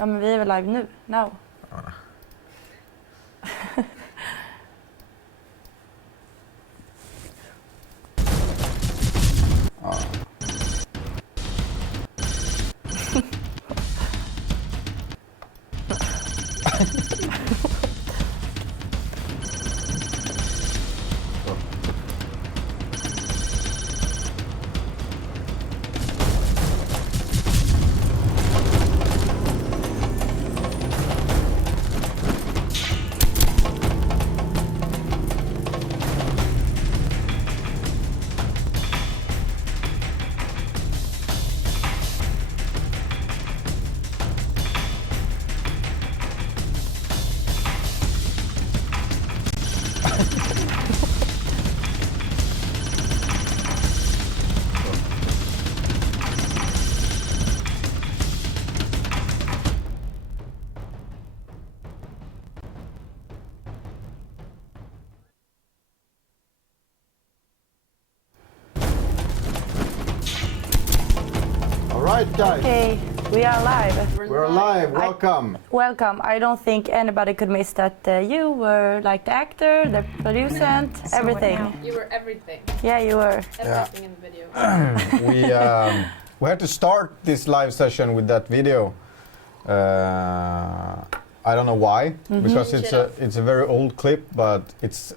Ja, men vi är väl live nu, now. Ja. Right, guys. Okay, we are live. We're live. Welcome. Welcome. I don't think anybody could miss that you were like the actor, the producer, everything. You were everything. Yeah, you were. Everything in the video. We had to start this live session with that video. I don't know why, because it's a very old clip, but it's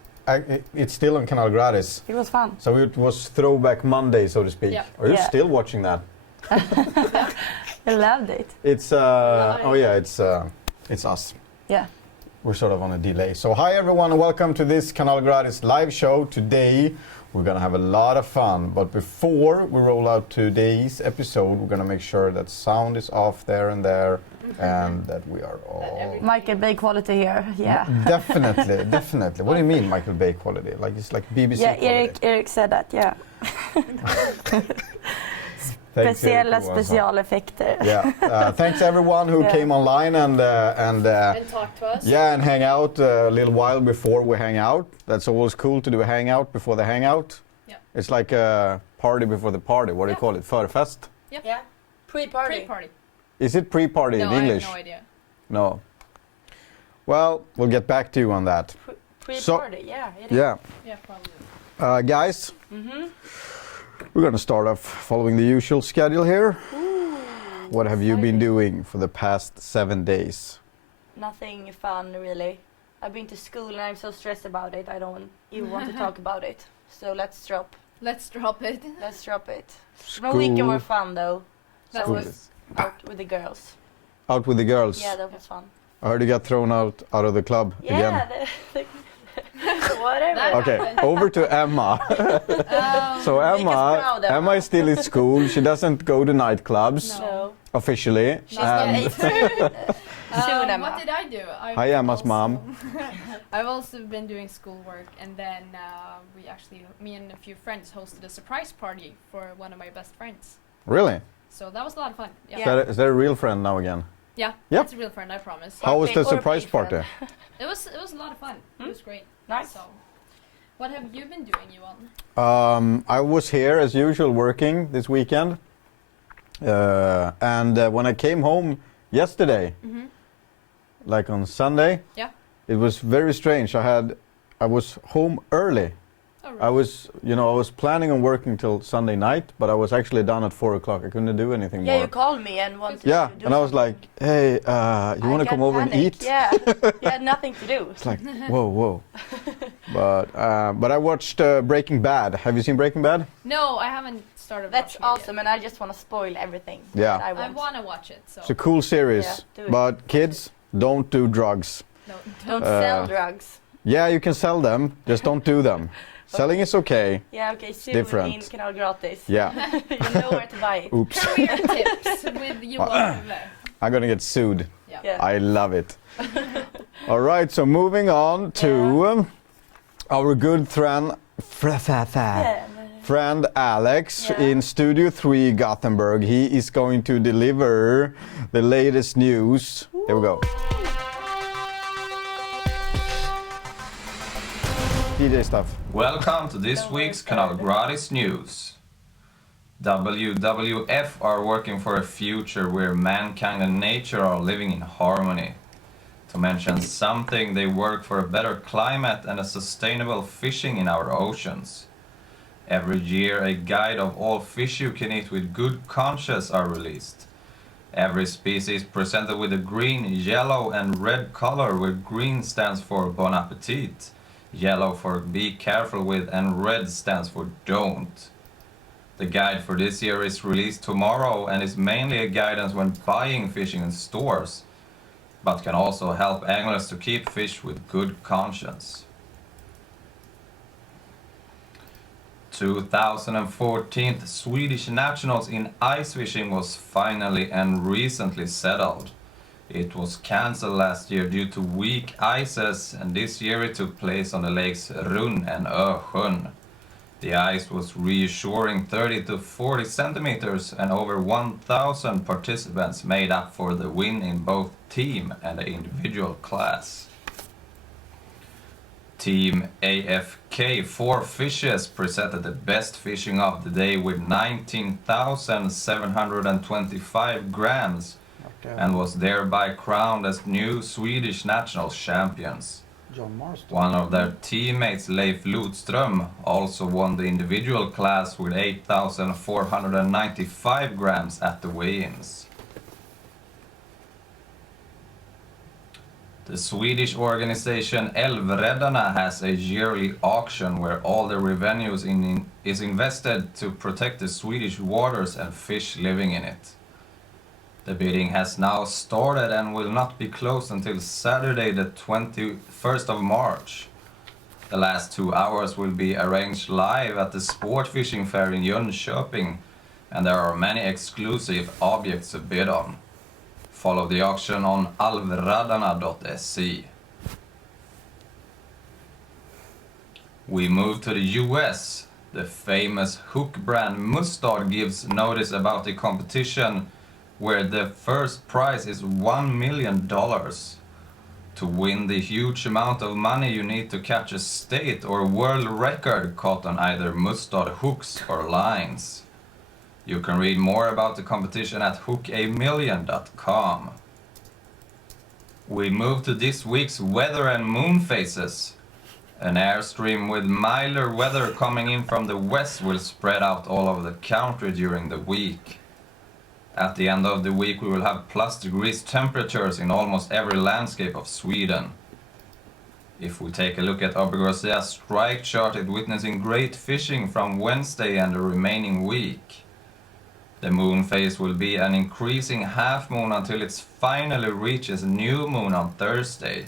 still on Kanalgratis. It was fun. So it was Throwback Monday, so to speak. Yeah. Are you still watching that? I loved it. It's it's us. Yeah. We're sort of on a delay. So hi everyone and welcome to this Kanalgratis live show. Today we're gonna have a lot of fun, but before we roll out today's episode, we're gonna make sure that sound is off there and there, and that we are all Michael Bay quality here. Yeah. definitely, definitely. What do you mean Michael Bay quality? Like it's like BBC quality. Eric said that. Yeah. Specialeffekter. Yeah. Thanks everyone who came online and talk to us. Yeah, and hang out a little while before we hang out. That's always cool to do a hangout before the hangout. Yeah. It's like a party before the party. What do you call it? Förfest? Yep. Yeah. Pre-party. Pre-party. Is it pre-party in English? I have no idea. No. Well, we'll get back to you on that. Pre-party, yeah. It is. Yeah. Yeah, probably. Guys, we're going to start off following the usual schedule here. Ooh, What have you been doing for the past 7 days? Nothing fun, really. I've been to school and I'm so stressed about it. I don't even want to talk about it. So let's drop it. My weekend were fun though. That School. was out with the girls. Out with the girls? Yeah, that was fun. I heard you got thrown out of the club again. Yeah, whatever. Okay, over to Emma. So Emma is still in school. She doesn't go to nightclubs No. officially. She's not 18. Soon, Emma. What did I do? Hi, Emma's mom. I've also been doing schoolwork, and then me and a few friends hosted a surprise party for one of my best friends. Really? So that was a lot of fun. Yeah. Is that a real friend now again? Yeah. Yep. It's a real friend, I promise. How was the Or surprise fake party? friend. It was a lot of fun. It was great. Nice. So, what have you been doing, Johan? I was here as usual working this weekend. And when I came home yesterday, like on Sunday, it was very strange. I was home early. Oh, really? I was planning on working till Sunday night, but I was actually done at 4 o'clock. I couldn't do anything more. Yeah, you called me and wanted to do and I was something. like, hey, you want to come over and eat? Yeah, you had nothing to do. It's like, whoa. But I watched Breaking Bad. Have you seen Breaking Bad? No, I haven't started That's watching it awesome, and I just want to spoil everything. Yeah. that I want to watch it. So It's a cool series. Yeah, do it. But kids, don't do drugs. no, Don't sell drugs. Yeah, you can sell them, just don't do them. Selling is okay. Yeah, okay, soon different. in Kanalgratis. Yeah. You know where to buy it. Oops. career tips with Johan. I'm gonna get sued. Yeah. I love it. All right, so moving on to our good friend Alex in Studio 3 Gothenburg. He is going to deliver the latest news. Here we go. DJ stuff. Welcome to this week's Kanalgratis news. WWF are working for a future where mankind and nature are living in harmony. To mention something, they work for a better climate and a sustainable fishing in our oceans. Every year, a guide of all fish you can eat with good conscience are released. Every species presented with a green, yellow and red color, where green stands for bon appetit, yellow for be careful with, and red stands for don't. The guide for this year is released tomorrow and is mainly a guidance when buying fishing in stores, but can also help anglers to keep fish with good conscience. 2014 Swedish Nationals in ice fishing was finally and recently settled. It was cancelled last year due to weak ices, and this year it took place on the lakes Runn and Ösjön. The ice was reassuring 30 to 40 centimeters, and over 1,000 participants made up for the win in both team and the individual class. Team AFK 4 fishes presented the best fishing of the day with 19,725 grams and was thereby crowned as new Swedish national champions. One of their teammates, Leif Lodström, also won the individual class with 8,495 grams at the weigh-ins. The Swedish organization Älvräddarna has a yearly auction where all the revenue is invested to protect the Swedish waters and fish living in it. The bidding has now started and will not be closed until Saturday the 21st of March. The last 2 hours will be arranged live at the sportfishing fair in Jönköping, and there are many exclusive objects to bid on. Follow the auction on kanalgratisdotse. We move to the US. The famous hook brand Mustard gives notice about the competition where the first prize is $1 million. To win the huge amount of money, you need to catch a state or world record caught on either Mustard hooks or lines. You can read more about the competition at hookamillion.com. We move to this week's weather and moon phases. An airstream with milder weather coming in from the west will spread out all over the country during the week. At the end of the week we will have +degrees temperatures in almost every landscape of Sweden. If we take a look at Abergorsia's strike chart, it's witnessing great fishing from Wednesday and the remaining week. The moon phase will be an increasing half moon until it finally reaches new moon on Thursday.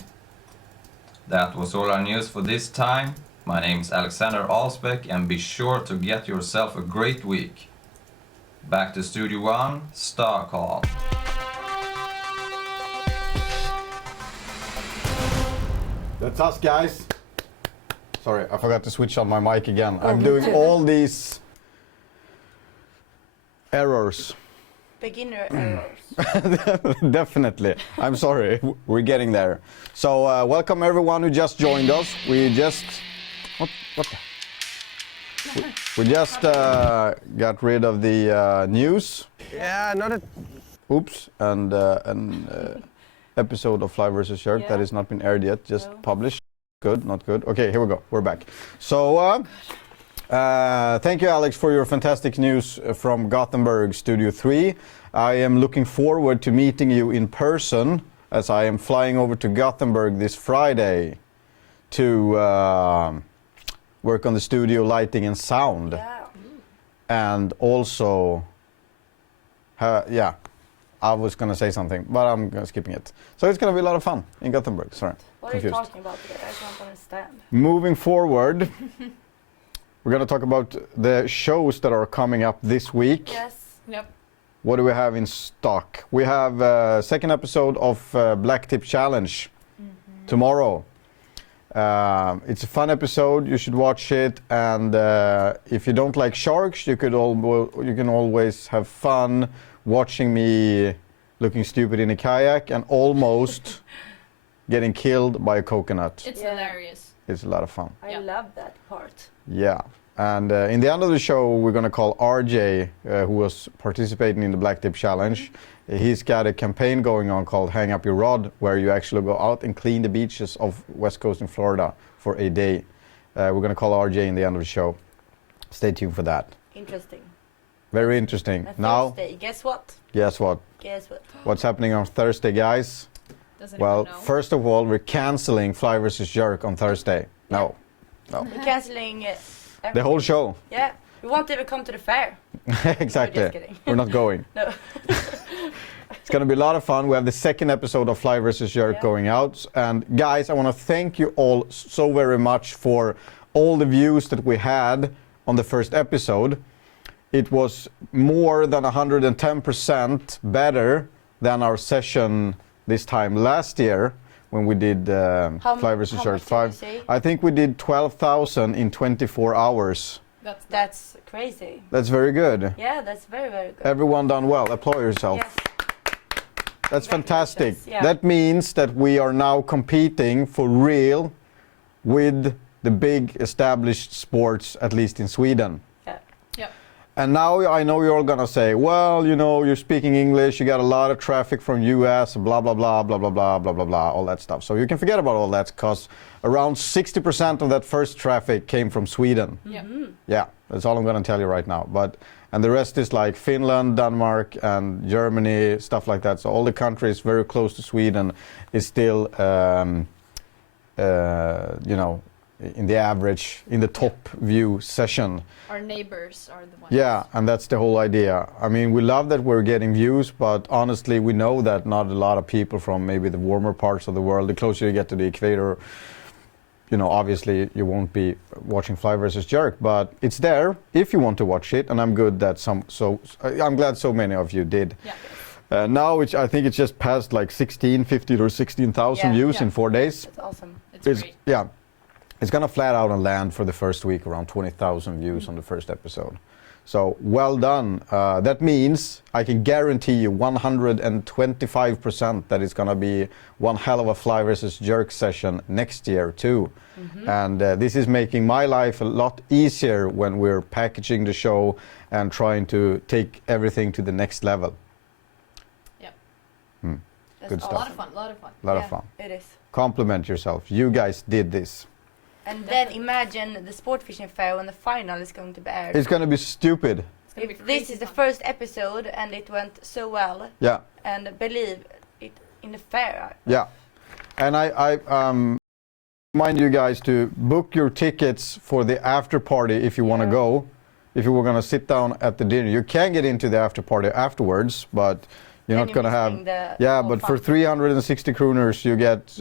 That was all our news for this time. My name is Alexander Alsbeck, and be sure to get yourself a great week. Back to Studio 1, Stockholm. That's us, guys. Sorry, I forgot to switch on my mic again. I'm doing all these errors. Beginner errors. Definitely. I'm sorry. We're getting there. So, welcome everyone who just joined us. We just... What the... We just got rid of the news. Yeah, not a... Oops. And an episode of Fly vs. Shark that has not been aired yet, just published. Good, not good. Okay, here we go. We're back. So, thank you, Alex, for your fantastic news from Gothenburg Studio 3. I am looking forward to meeting you in person, as I am flying over to Gothenburg this Friday to work on the studio lighting and sound. Yeah. And also, I was going to say something, but I'm skipping it. So it's going to be a lot of fun in Gothenburg. Sorry, What confused. are you talking about today? I don't understand. Moving forward, we're going to talk about the shows that are coming up this week. Yes. Yep. What do we have in stock? We have second episode of Black Tip Challenge tomorrow. It's a fun episode. You should watch it. And if you don't like sharks, you can always have fun watching me looking stupid in a kayak and almost getting killed by a coconut. It's hilarious. It's a lot of fun. I love that part. Yeah. And in the end of the show, we're going to call RJ, who was participating in the Black Tip Challenge. He's got a campaign going on called Hang Up Your Rod, where you actually go out and clean the beaches of West Coast in Florida for a day. We're going to call RJ in the end of the show. Stay tuned for that. Interesting. Very interesting. Now, guess what? Guess what? Guess what? What's happening on Thursday, guys? Well, first of all, we're canceling Fly vs. Jerk on Thursday. Yeah. No. We're canceling the whole show. Yeah. We won't even come to the fair. Exactly. No, just kidding. We're not going. No. It's going to be a lot of fun. We have the second episode of Fly vs. Jerk going out. And guys, I want to thank you all so very much for all the views that we had on the first episode. It was more than 110% better than our session this time last year when we did Fly vs. Jerk 5. I think we did 12,000 in 24 hours. That's crazy. That's very good. Yeah, that's very, very good. Everyone done well. Applaud yourself. Yes. That's fantastic. Yeah. That means that we are now competing for real with the big established sports, at least in Sweden. Yeah. And now I know you're all going to say, well, you know, you're speaking English, you got a lot of traffic from US, blah, blah, blah, blah, blah, blah, blah, blah, blah, all that stuff. So you can forget about all that because around 60% of that first traffic came from Sweden. Yeah. Yeah, that's all I'm going to tell you right now. And the rest is like Finland, Denmark, and Germany, stuff like that. So all the countries very close to Sweden is still, you know, in the average, in the top view session. Our neighbors are the ones. Yeah, and that's the whole idea. I mean, we love that we're getting views, but honestly, we know that not a lot of people from maybe the warmer parts of the world, the closer you get to the equator, you know, obviously you won't be watching Fly vs. Jerk, but it's there if you want to watch it, and I'm good that I'm glad so many of you did. Yeah. Now, I think it's just passed like 15 or 16,000 views in 4 days. That's awesome. It's great. Yeah. It's going to flat out and land for the first week around 20,000 views on the first episode. So well done. That means I can guarantee you 125% that it's going to be one hell of a Fly vs. Jerk session next year too. And this is making my life a lot easier when we're packaging the show and trying to take everything to the next level. Yeah. Good stuff. A lot of fun. A lot of fun. It is. Compliment yourself. You guys did this. And then imagine the sport fishing fair when the final is going to be aired. It's going to be stupid. If this is the first episode and it went so well, Yeah. and believe it in the fair. Yeah. And I remind you guys to book your tickets for the after party if you want to go. If you were going to sit down at the dinner, you can get into the after party afterwards, but you're not going to have. Yeah, but for 360 kroners you get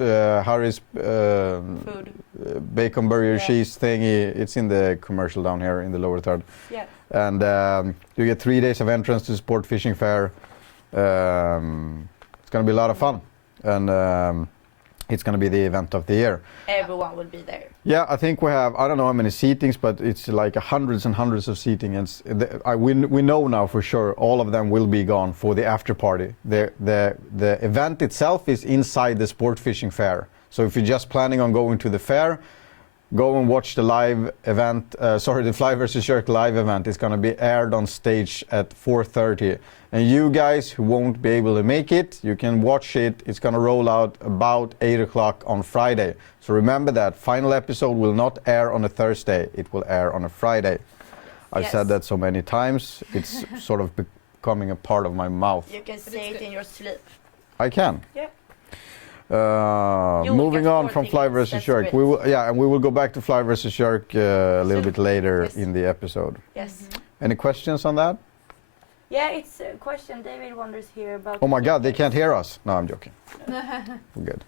Harry's food, bacon burger cheese thingy. It's in the commercial down here in the lower third. Yeah. And you get 3 days of entrance to the sport fishing fair. It's going to be a lot of fun, and it's going to be the event of the year. Everyone will be there. Yeah, I think we have, I don't know how many seatings, but it's like hundreds and hundreds of seating. And we know now for sure all of them will be gone for the after party. The event itself is inside the sport fishing fair. So if you're just planning on going to the fair, go and watch the live event, the Fly vs. Jerk live event. It's going to be aired on stage at 4:30. And you guys who won't be able to make it, you can watch it. It's going to roll out about 8 o'clock on Friday. So remember that final episode will not air on a Thursday. It will air on a Friday. I've said that so many times. It's sort of becoming a part of my mouth. You can say it in your sleep. I can. Yeah. Moving on from Fly vs. Jerk, we will go back to Fly vs. Jerk a little bit later in the episode. Yes. Any questions on that? Yeah, it's a question David wonders here about. Oh my God, they can't hear us. No, I'm joking. We're good.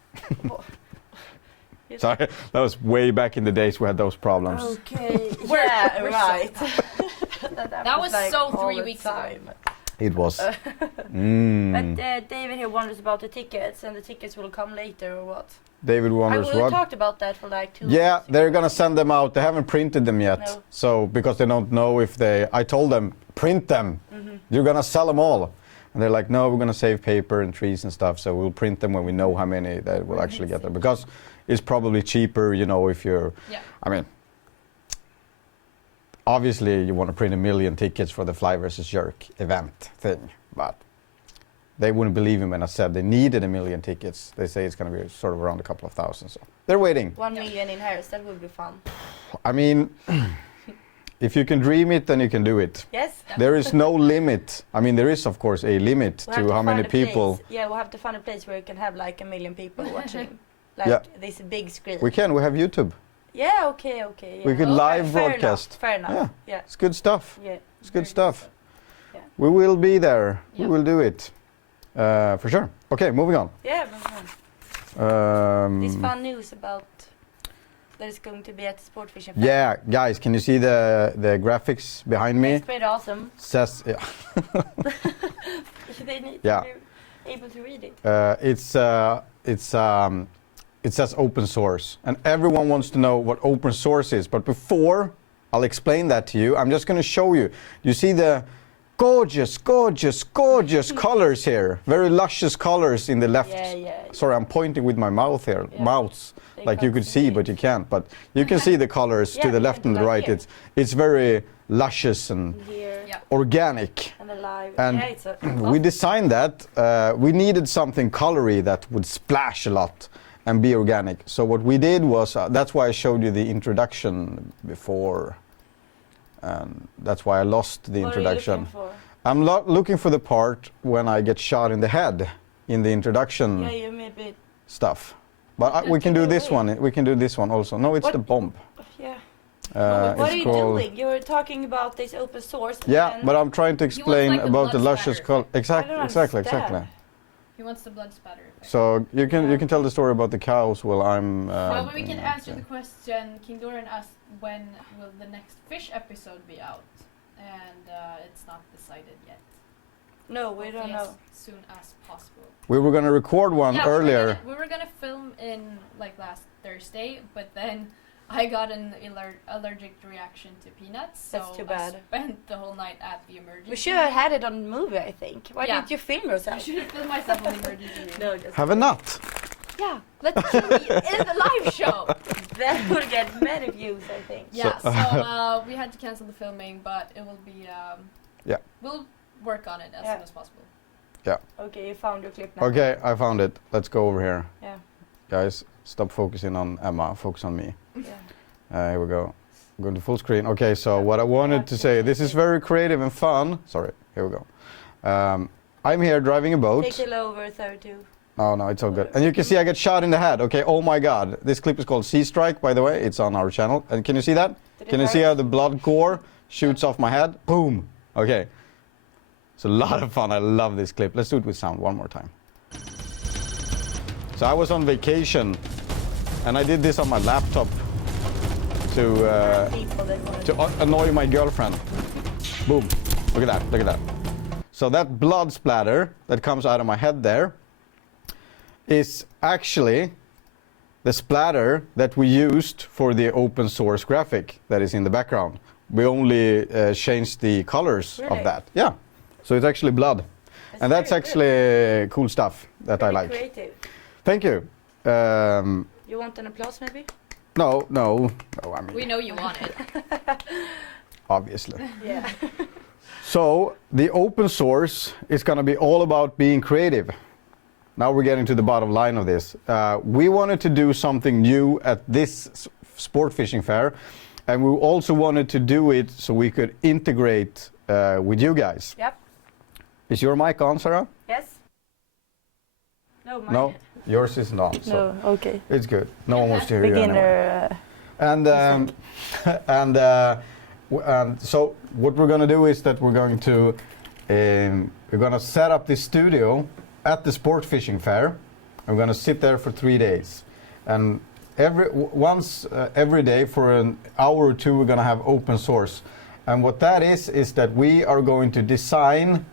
Sorry, that was way back in the days we had those problems. Okay. Yeah, right. that was like so 3 weeks ago. It was. But David here wonders about the tickets, and the tickets will come later or what? David wonders we what? talked about that for like 2 Yeah, weeks they're gonna send them out. They haven't printed them yet. No. So because they don't know if I told them, print them. You're gonna sell them all. And they're like, no, we're gonna save paper and trees and stuff. So we'll print them when we know how many that will actually get there. Because it's probably cheaper, you know, if you're. Yeah. I mean, obviously you want to print 1 million tickets for the Fly vs. Jerk event thing, but they wouldn't believe me when I said they needed 1 million tickets. They say it's going to be sort of around a couple of thousand, so they're waiting. 1 million in Harris, that would be fun. I mean, if you can dream it, then you can do it. Yes. There is no limit. I mean, there is of course a limit to how many people. Yeah, we'll have to find a place where you can have like 1 million people watching, like this big screen. We have YouTube. Yeah, okay. Yeah. We could live broadcast. Fair enough. Yeah, it's good stuff. Yeah, it's good stuff. Yeah. We will be there. Yeah. We will do it. For sure. Okay, moving on. Yeah, moving on. This Um, fun news about that is going to be at the sportfishing. yeah, guys, can you see the graphics behind me? It's pretty awesome. Says They need Yeah. to be able to read it. It says open source, and everyone wants to know what open source is. But before I'll explain that to you, I'm just going to show you. You see the gorgeous colors here, very luscious colors in the left. Yeah. Sorry, I'm pointing with my mouth here, Yeah. mouths, They like you can't could see see, it. but you can't. But you can see the colors to Yeah, the you left can and the like right. here. It's very luscious and Here Yeah. organic. and alive. And yeah, it's we designed that. We needed something colory that would splash a lot and be organic. So what we did was, that's why I showed you the introduction before. And that's why I lost the introduction. What are you looking I'm looking for the part when I get shot in the head in the introduction for? Yeah, you maybe. stuff. But we can do this one. We can do this one also. No, it's What? the bomb. Yeah. It's What are you called- doing? You're talking about this open source. Yeah, and but I'm trying to explain like the about the blood luscious splatter color. effect. Exactly. understand. He wants the blood spatter effect. So you can tell the story about the cows while I'm. Well, we can answer the question. King Doran asked when will the next fish episode be out, and it's not decided yet. No, we don't Hopefully know. as soon as possible. We were gonna record one Yeah, earlier. we were gonna film in like last Thursday, but then I got an allergic reaction to peanuts, so That's too bad. I spent the whole night at the emergency. We should have had it on movie, I think. Why Yeah. didn't you film I yourself? should have filmed myself on the emergency room. No, just Have a nut. yeah. Let's kill me in the live show. That would get many views, I think. Yeah, so we had to cancel the filming, but it will be. Yeah. We'll work on it as Yeah. soon as possible. Okay, you found your clip now. Okay, I found it. Let's go over here. Yeah. Guys, stop focusing on Emma. Focus on me. Yeah. Here we go. I'm going to full screen. Okay, so what I wanted to say, this is very creative and fun. Sorry, here we go. I'm here driving a boat. Take it over 32. No, it's all good. And you can see I get shot in the head. Okay, oh my God. This clip is called Sea Strike, by the way. It's on our channel. And can you see that? Did it Can you see hurt? how the blood gore shoots off my head? Boom. Okay. It's a lot of fun. I love this clip. Let's do it with sound one more time. So I was on vacation, and I did this on my laptop People that wanna to annoy my girlfriend. Boom. Look at that. Look at that. So that blood splatter that comes out of my head there is actually the splatter that we used for the open source graphic that is in the background. We only changed the colors Really? of that. Yeah. So it's actually blood. And that's very actually cool stuff that I pretty like. creative. Thank you. You want an applause, maybe? No, I mean, We know you want it. obviously. Yeah. So the open source is going to be all about being creative. Now we're getting to the bottom line of this. We wanted to do something new at this sport fishing fair, and we also wanted to do it so we could integrate with you guys. Yep. Is your mic on, Sarah? Yes. No, mine. No, yours is not. So No. Okay. it's good. No one wants to hear you anyway. Beginner. And so what we're going to do is that we're going to set up this studio at the sport fishing fair. We're going to sit there for 3 days, and every day for an hour or two we're going to have open source. And what that is that we are going to design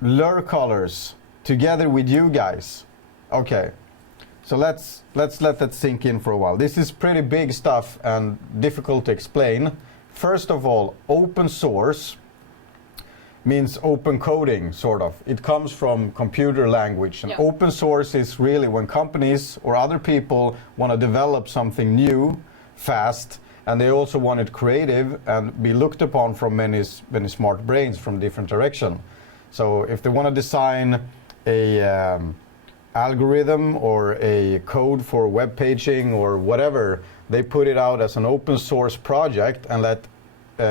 lure colors together with you guys. Okay. So let's let that sink in for a while. This is pretty big stuff and difficult to explain. First of all, open source means open coding, sort of. It comes from computer language. And Yeah. open source is really when companies or other people want to develop something new, fast, And they also want it creative and be looked upon from many smart brains from different direction. So if they want to design a algorithm or a code for web paging or whatever, they put it out as an open source project and let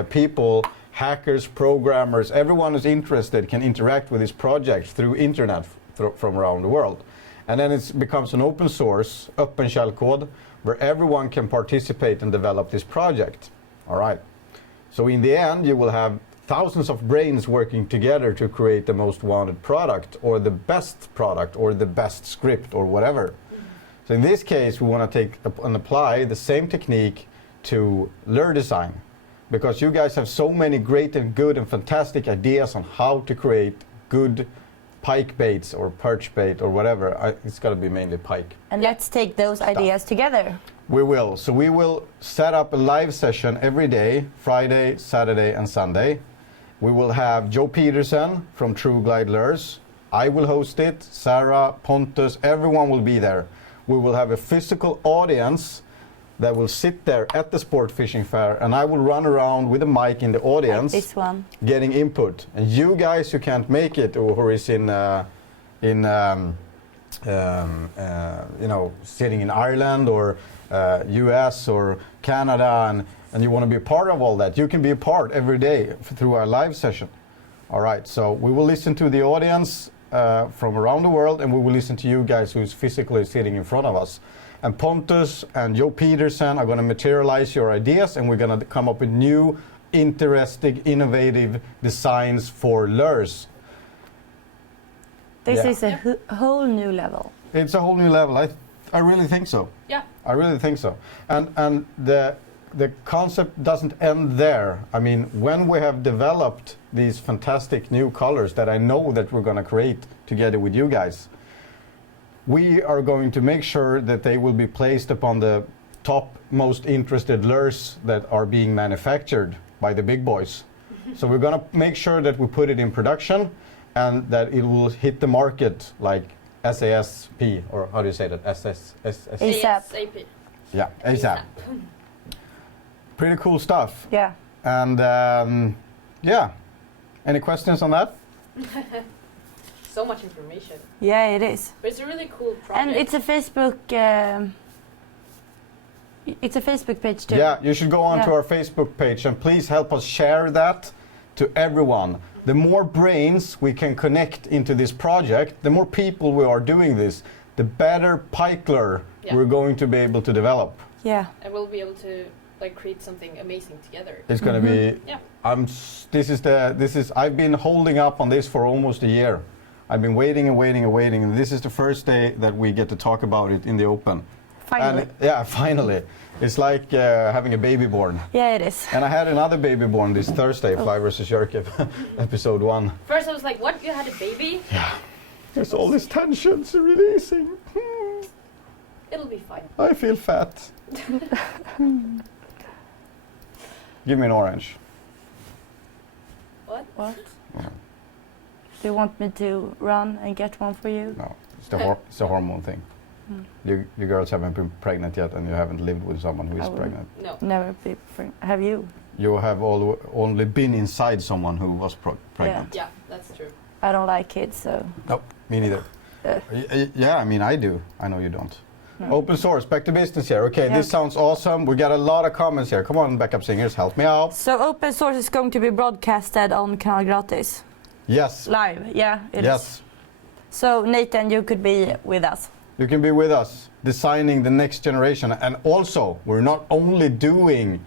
people, hackers, programmers, everyone who's interested can interact with this project through internet from around the world. And then it becomes an open source, open källkod, where everyone can participate and develop this project. All right. So in the end, you will have thousands of brains working together to create the most wanted product or the best product or the best script or whatever. So in this case, we want to take and apply the same technique to lure design, because you guys have so many great and good and fantastic ideas on how to create good pike baits or perch bait or whatever. It's got to be mainly pike. And let's take those ideas together. We will. So we will set up a live session every day, Friday, Saturday, and Sunday. We will have Joe Peterson from True Glide Lures. I will host it. Sarah, Pontus, everyone will be there. We will have a physical audience that will sit there at the sport fishing fair, and I will run around with a mic in the audience, like this one, getting input. And you guys who can't make it, or who is sitting in Ireland or US or Canada, and you want to be a part of all that, you can be a part every day through our live session. All right, so we will listen to the audience from around the world, and we will listen to you guys who's physically sitting in front of us. And Pontus and Joe Peterson are going to materialize your ideas, and we're going to come up with new, interesting, innovative designs for lures. This is a whole new level. It's a whole new level. I really think so. Yeah. I really think so. And the concept doesn't end there. I mean, when we have developed these fantastic new colors that I know that we're going to create together with you guys, we are going to make sure that they will be placed upon the top most interested lures that are being manufactured by the big boys. So we're going to make sure that we put it in production and that it will hit the market like SASP, or how do you say that? ASAP. Yeah, ASAP. Pretty cool stuff. Yeah. And yeah, any questions on that? So much information. Yeah, it is. But it's a really cool project. And it's a Facebook. It's a Facebook page too. Yeah, you should go on to our Facebook page and please help us share that to everyone. The more brains we can connect into this project, the more people we are doing this, the better pike lure we're going to be able to develop. Yeah. And we'll be able to create something amazing together. It's going to be. Yeah. I've been holding up on this for almost a year. I've been waiting and waiting and waiting, and this is the first day that we get to talk about it in the open. Finally. And, finally. It's like having a baby born. Yeah, it is. And I had another baby born this Thursday, Fly vs. Jerk, episode 1. First I was like, what? You had a baby? Yeah. There's all these tensions releasing. It'll be fine. I feel fat. Give me an orange. What? Yeah. Do you want me to run and get one for you? No, it's a hormone thing. You girls haven't been pregnant yet, and you haven't lived with someone who is pregnant. No. Never be pregnant. Have you? You have only been inside someone who was pregnant. Yeah, that's true. I don't like kids, so. Nope, me neither. Yeah, I mean, I do. I know you don't. No. Open source, back to business here. Okay, this sounds awesome. We got a lot of comments here. Come on, backup singers, help me out. So open source is going to be broadcasted on Kanalgratis? Yes. Live, yeah, it is. So Nathan, you could be with us. You can be with us, designing the next generation. And also, we're not only doing,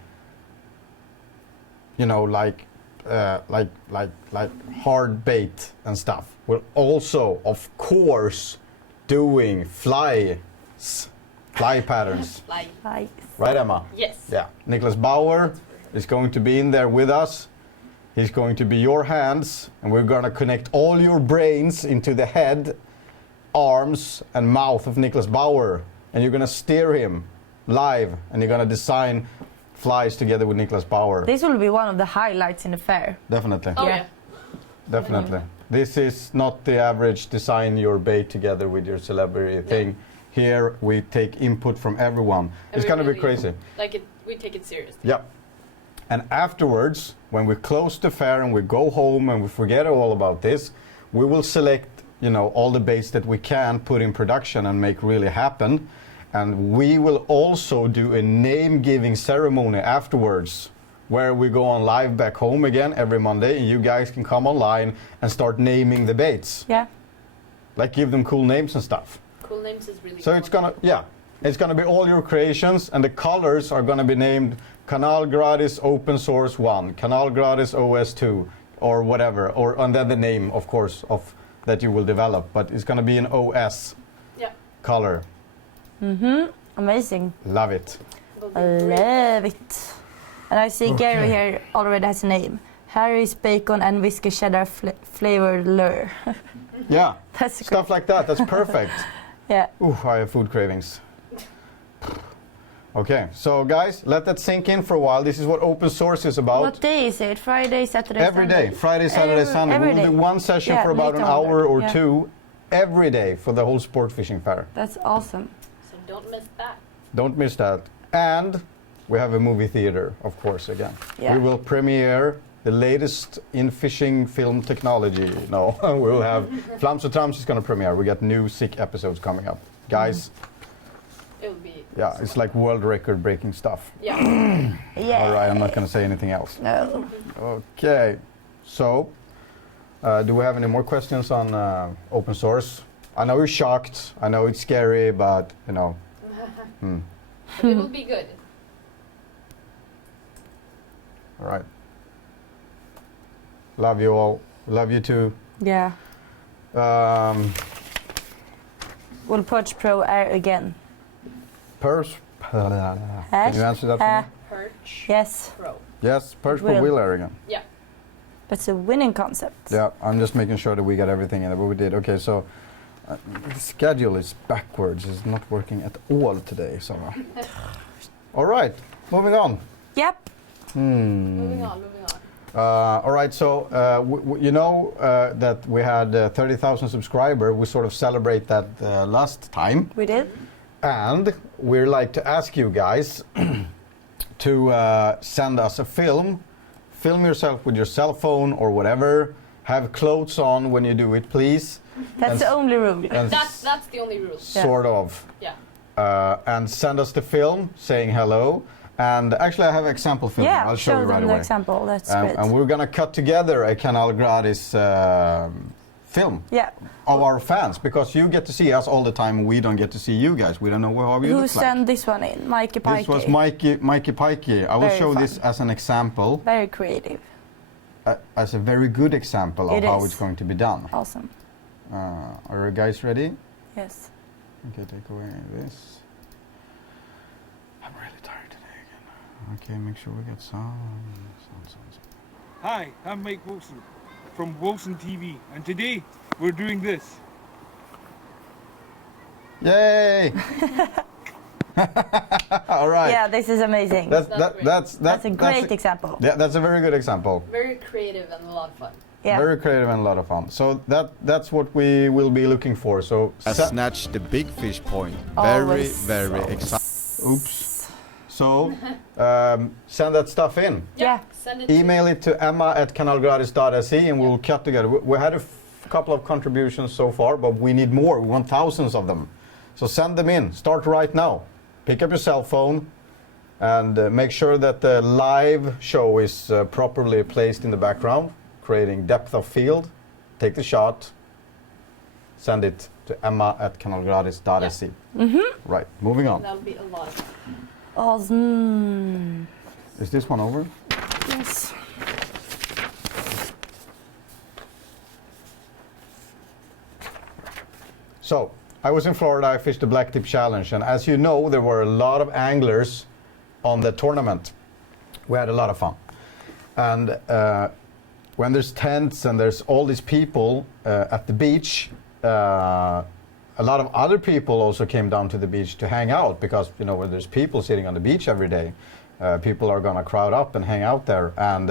like hard bait and stuff. We're also, of course, doing fly patterns. Fly. Right, Emma? Yes. Yeah. Nicholas Bauer is going to be in there with us. He's going to be your hands, and we're going to connect all your brains into the head, arms, and mouth of Nicholas Bauer. And you're going to steer him live, and you're going to design flies together with Nicholas Bauer. This will be one of the highlights in the fair. Definitely. Oh, yeah. Definitely. This is not the average design your bait together with your celebrity thing. Here we take input from everyone. It's going to be crazy. We take it seriously. Yeah. And afterwards, when we close the fair and we go home and we forget all about this, we will select, all the baits that we can put in production and make really happen. And we will also do a name-giving ceremony afterwards, where we go on live back home again every Monday, and you guys can come online and start naming the baits. Yeah. Like give them cool names and stuff. Cool names is really So cool. it's gonna be all your creations, and the colors are gonna be named Kanalgratis Open Source 1, Kanalgratis OS 2, or whatever, and then the name, of course, of that you will develop, but it's gonna be an OS color. Amazing. Love it. I love it. And I see Gary here already has a name. Harry's Bacon and Whiskey Cheddar Flavored Lure. Yeah, That's stuff like that. That's perfect. Yeah. Ooh, I have food cravings. Okay, so guys, let that sink in for a while. This is what open source is about. What day is it? Friday, Saturday, Every Sunday? day, Friday, Saturday, Sunday. every We will day. do one session Yeah, for about an later on. hour or Yeah. two every day for the whole sport fishing fair. That's awesome. So don't miss that. Don't miss that. And we have a movie theater, of course, again. Yeah. We will premiere the latest in fishing film technology. No, we will have Flams och Trams is going to premiere. We got new sick episodes coming up. Guys, It will be. yeah, it's like world record breaking stuff. Yeah. Yeah. All right, I'm not going to say anything else. No. Okay, so do we have any more questions on open source? I know you're shocked. I know it's scary, but But it will be good. All right. Love you all. Love you too. Yeah. Will Perch Pro air again? Can you answer that for me? Perch Yes. Pro. Yes, Perch Pro Will. will air again. Yeah. That's a winning concept. Yeah, I'm just making sure that we got everything in there, but we did. Okay, so the schedule is backwards. It's not working at all today, so. All right, moving on. Yep. Moving on. All right, so that we had 30,000 subscribers. We sort of celebrate that last time. We did. And we'd like to ask you guys to send us a film. Film yourself with your cell phone or whatever. Have clothes on when you do it, please. That's the only rule. And That's the only rule. sort of. Yeah. And send us the film saying hello. And actually, I have an example film. Yeah, I'll show you right them away. the example. That's great. And we're gonna cut together a Kanalgratis film Yeah. of our fans, because you get to see us all the time and we don't get to see you guys. We don't know how you Who look like. sent this one in? Mikey Pikey. This was Mikey Pikey. I will Very show fun. this as an example, Very creative. as a very good example of It how is. it's going to be done. Awesome. Are you guys ready? Yes. Okay, take away this. I'm really tired today again. Okay, make sure we get some. Hi, I'm Mike Wilson from Wilson TV, and today we're doing this. Yay! All right. Yeah, this is amazing. That's a great example. Yeah, that's a very good example. Very creative and a lot of fun. Yeah. Very creative and a lot of fun. So that's what we will be looking for. So snatch the big fish point. Always Very so exciting. oops. So send that stuff in. Yeah. Send it Email it to emma@kanalgratisdotse and we'll cut together. We had a couple of contributions so far, but we need more. We want thousands of them. So send them in. Start right now. Pick up your cell phone and make sure that the live show is properly placed in the background, creating depth of field. Take the shot. Send it to emma@kanalgratis.se. Right, moving on. That'll be a lot of fun. Awesome. Is this one over? Yes. So, I was in Florida, I fished the Black Tip Challenge, and as you know, there were a lot of anglers on the tournament. We had a lot of fun. And when there's tents and there's all these people at the beach, a lot of other people also came down to the beach to hang out, because, you know, when there's people sitting on the beach every day, people are going to crowd up and hang out there. And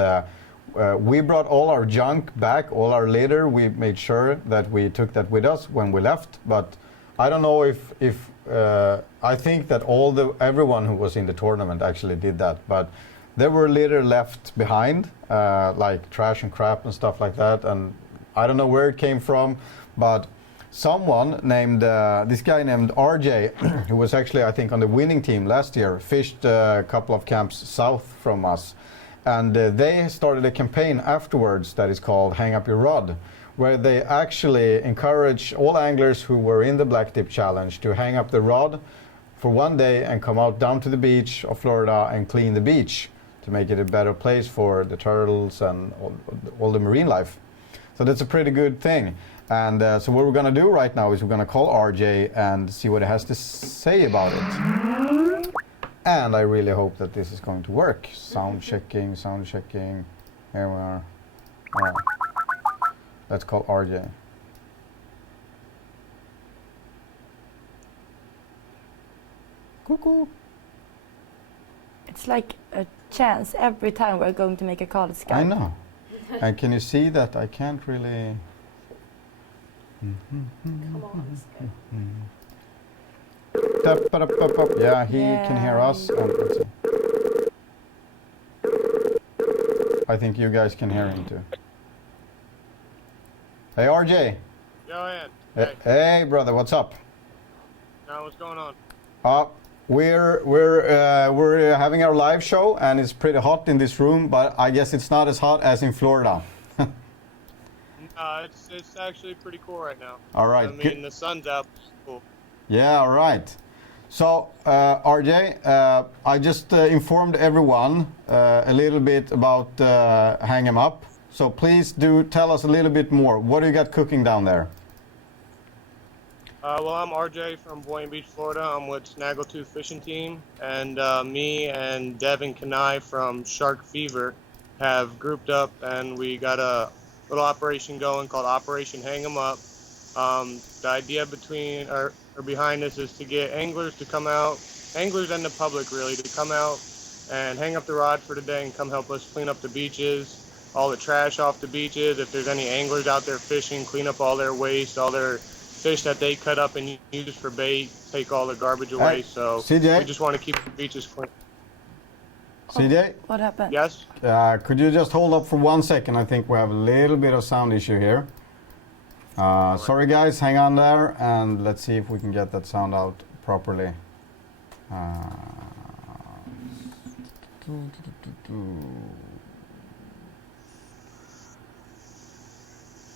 we brought all our junk back, all our litter. We made sure that we took that with us when we left. But I don't know if I think that everyone who was in the tournament actually did that, but there were litter left behind, like trash and crap and stuff like that, and I don't know where it came from, but someone named, this guy named RJ, who was actually, I think, on the winning team last year, fished a couple of camps south from us, and they started a campaign afterwards that is called Hang Up Your Rod, where they actually encourage all anglers who were in the Black Tip Challenge to hang up the rod for one day and come out down to the beach of Florida and clean the beach to make it a better place for the turtles and all the marine life. So that's a pretty good thing. And so what we're going to do right now is we're going to call RJ and see what he has to say about it. And I really hope that this is going to work. Sound checking, sound checking. Here we are. All right. Let's call RJ. Cuckoo. It's like a chance every time we're going to make a call to Skype. I know. And can you see that I can't really... Come on, Skype. Yeah, he can hear us. Let's see. I think you guys can hear him too. Hey RJ. Joanne. Hey brother, what's up? What's going on? We're having our live show and it's pretty hot in this room, but I guess it's not as hot as in Florida. It's actually pretty cool right now. All right. I mean, the sun's out. It's cool. Yeah, all right. So, RJ, I just informed everyone a little bit about Hang 'em Up. So please do tell us a little bit more. What do you got cooking down there? Well, I'm RJ from Boynton Beach, Florida. I'm with Snaggletooth Fishing Team, and me and Devin Kanai from Shark Fever have grouped up, and we got a little operation going called Operation Hang 'em Up. The idea behind this is to get anglers to come out, anglers and the public really, to come out and hang up the rod for the day and come help us clean up the beaches, all the trash off the beaches. If there's any anglers out there fishing, clean up all their waste, all their fish that they cut up and use for bait, take all the garbage away. So CJ? we just want to keep the beaches clean. CJ? What happened? Yes? Could you just hold up for 1 second? I think we have a little bit of sound issue here. Sorry guys, hang on there and let's see if we can get that sound out properly.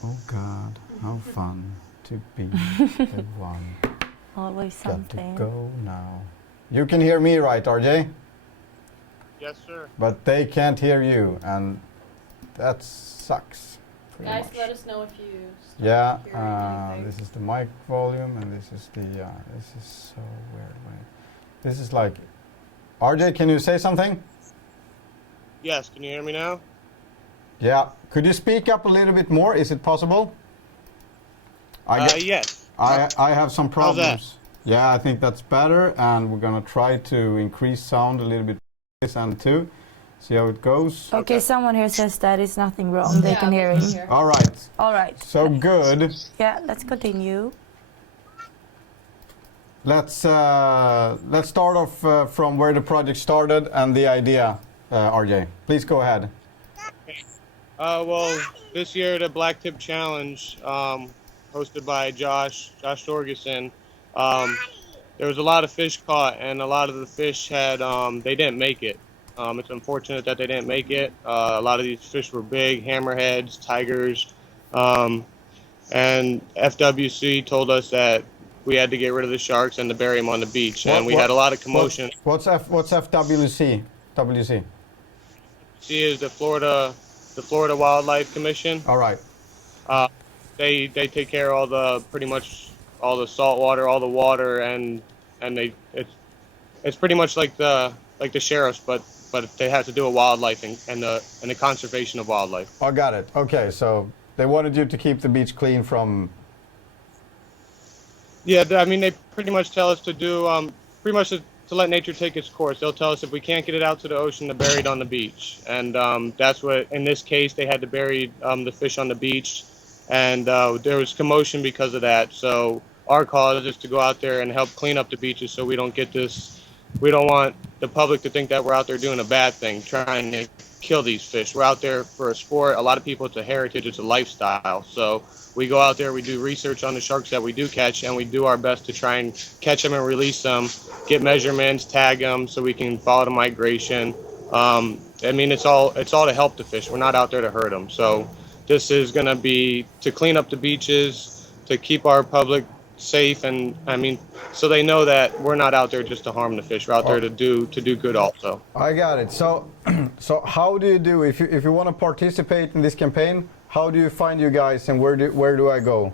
Oh God, how fun to be the one. Always Got something. to go now. You can hear me right, RJ? Yes, sir. But they can't hear you, and that sucks. Guys, much. let us know if you start Yeah, hearing anything. this is the mic volume, and this is the. This is so weird. This is like. RJ, can you say something? Yes, can you hear me now? Yeah. Could you speak up a little bit more? Is it possible? Yes. I have some How's that? problems. Yeah, I think that's better, and we're gonna try to increase sound a little bit. And too. See how it goes. Okay, someone here says that is nothing wrong. They can hear him. All right. All right. So good. Yeah, let's continue. Let's start off from where the project started and the idea. RJ, please go ahead. Well, this year the Black Tip Challenge, hosted by Josh Jorgensen, there was a lot of fish caught, and a lot of the fish had they didn't make it. It's unfortunate that they didn't make it. A lot of these fish were big, hammerheads, tigers, and FWC told us that we had to get rid of the sharks and to bury them on the beach, and we had a lot of commotion. What's FWC? WC. C is the Florida Wildlife Commission. All right. They take care of pretty much all the salt water, all the water, and it's pretty much like the sheriffs, but they have to do with wildlife and the conservation of wildlife. I got it. Okay, so they wanted you to keep the beach clean from. Yeah, I mean they pretty much tell us to do pretty much to let nature take its course. They'll tell us if we can't get it out to the ocean, to bury it on the beach, and that's what in this case they had to bury the fish on the beach, and there was commotion because of that. So our cause is to go out there and help clean up the beaches so we don't get this. We don't want the public to think that we're out there doing a bad thing, trying to kill these fish. We're out there for a sport. A lot of people, it's a heritage, it's a lifestyle. So we go out there, we do research on the sharks that we do catch, and we do our best to try and catch them and release them, get measurements, tag them so we can follow the migration. I mean, it's all to help the fish. We're not out there to hurt them. So this is going to be to clean up the beaches, to keep our public safe, and I mean, so they know that we're not out there just to harm the fish. We're out there to do good also. I got it. So, so how do you do if you want to participate in this campaign? How do you find you guys, and where do I go?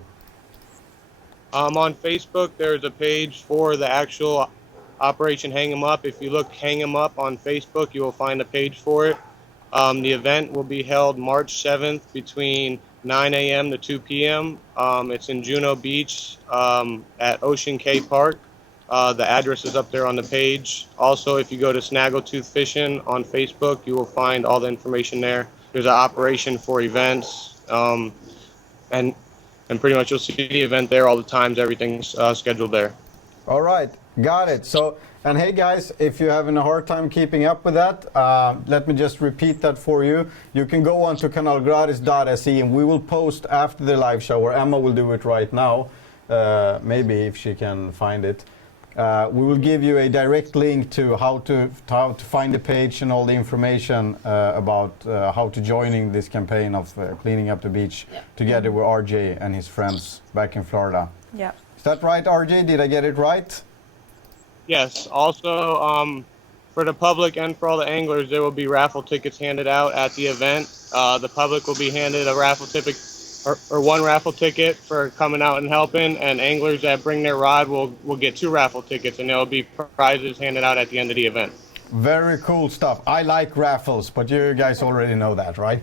On Facebook, there's a page for the actual Operation Hang 'em Up. If you look Hang 'em Up on Facebook, you will find a page for it. The event will be held March 7th between 9 a.m. to 2 p.m. It's in Juno Beach at Ocean Cay Park. The address is up there on the page. Also, if you go to Snaggletooth Fishing on Facebook, you will find all the information there. There's an operation for events, and pretty much you'll see the event there all the times. Everything's scheduled there. All right, got it. So, and hey guys, if you're having a hard time keeping up with that, let me just repeat that for you. You can go on to kanalgratisdotse, and we will post after the live show, or Emma will do it right now, maybe if she can find it. We will give you a direct link to how to find the page and all the information about how to joining this campaign of cleaning up the beach together with RJ and his friends back in Florida. Yeah. Is that right, RJ? Did I get it right? Yes. Also, for the public and for all the anglers, there will be raffle tickets handed out at the event. The public will be handed a raffle ticket, or one raffle ticket for coming out and helping, and anglers that bring their rod will get 2 raffle tickets, and there will be prizes handed out at the end of the event. Very cool stuff. I like raffles, but you guys already know that, right?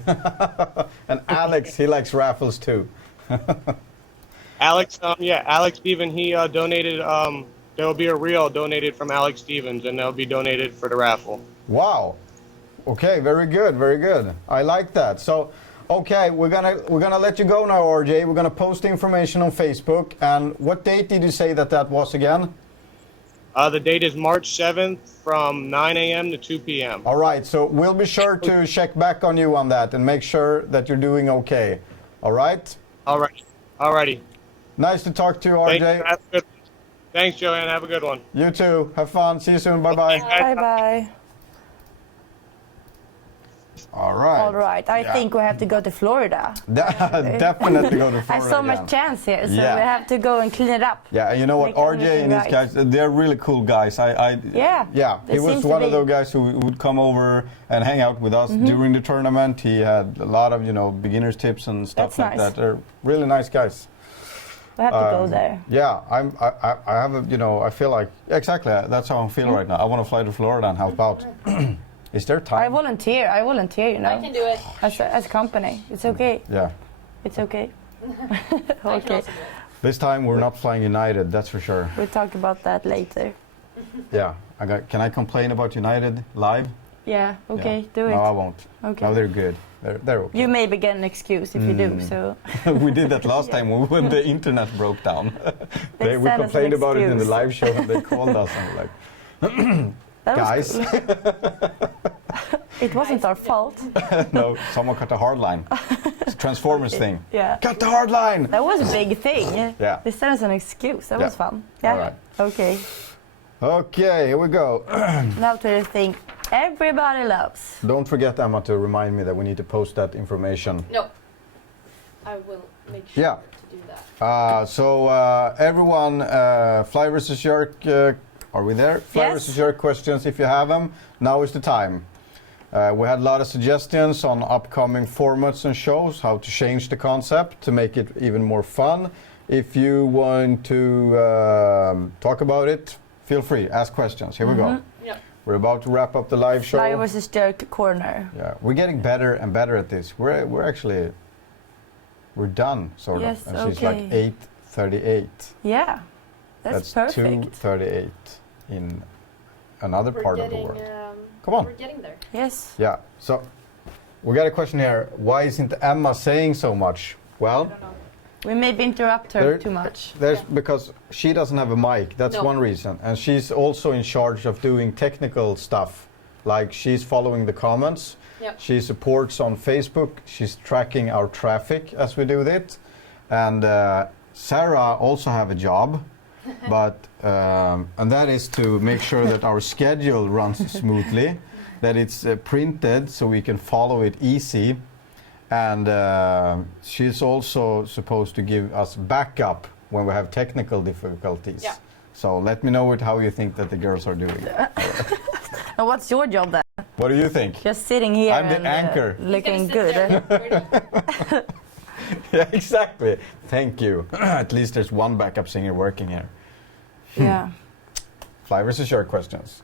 And Alex, he likes raffles too. Alex, Alex Steven, he donated. There will be a reel donated from Alex Stevens, and they'll be donated for the raffle. Wow. Okay, very good, very good. I like that. So, okay, we're gonna let you go now, RJ. We're gonna post the information on Facebook. And what date did you say that was again? The date is March 7th from 9 a.m. to 2 p.m. All right, so we'll be sure to check back on you on that and make sure that you're doing okay. All right? All right. Alrighty. Nice to talk to you, RJ. Thanks, Joanne. Have a good one. You too. Have fun. See you soon. Bye-bye. Bye-bye. All right. All right. I think we have to go to Florida. Definitely go to Florida. I saw much chance here, so we have to go and clean it up. Yeah, and you know what? RJ and these guys, they're really cool guys. Yeah, he was one of those guys who would come over and hang out with us during the tournament. He had a lot of, beginners tips and stuff like that. They're really nice guys. We have to go there. Yeah, I have a, I feel like, exactly, that's how I'm feeling right now. I want to fly to Florida and help out. Is there time? I volunteer, I can do it. As a company. It's okay. Yeah. It's okay. Okay. This time we're not flying United, that's for sure. We'll talk about that later. Yeah. Can I complain about United live? Yeah, okay, do it. No, I won't. Okay. No, they're good. They're okay. You maybe get an excuse if you do, so. We did that last time when the internet broke down. We complained about it in the live show and they called us and were like, guys. It wasn't our fault. No, someone cut the hard line. It's a Transformers thing. Yeah. Cut the hard line! That was a big thing. Yeah. They sent us an excuse. That was fun. Yeah. All right. Okay. Okay, here we go. Now to the thing everybody loves. Don't forget, Emma, to remind me that we need to post that information. No. I will make sure to do that. So everyone, Fly vs. Shark, are we there? Fly vs. Shark questions, if you have them, now is the time. We had a lot of suggestions on upcoming formats and shows, how to change the concept to make it even more fun. If you want to talk about it, feel free, ask questions. Here we go. Yep. We're about to wrap up the live show. Fly vs. Shark corner. Yeah, we're getting better and better at this. We're actually done, sort of. And she's like 8:38. Yeah, that's perfect. 2:38 in another part of the world. Come on. We're getting there. Yes. Yeah. So we got a question here. Why isn't Emma saying so much? Well, We maybe interrupt her too much. Because she doesn't have a mic. That's one reason. And she's also in charge of doing technical stuff. Like she's following the comments. Yep. She supports on Facebook. She's tracking our traffic as we do it. And Sarah also have a job. But and that is to make sure that our schedule runs smoothly, that it's printed so we can follow it easy. And she's also supposed to give us backup when we have technical difficulties. Yeah. So let me know how you think that the girls are doing. And what's your job then? What do you think? Just sitting here I'm the anchor. Looking good. Yeah, exactly. Thank you. At least there's one backup singer working here. Yeah. Fly versus Shark questions.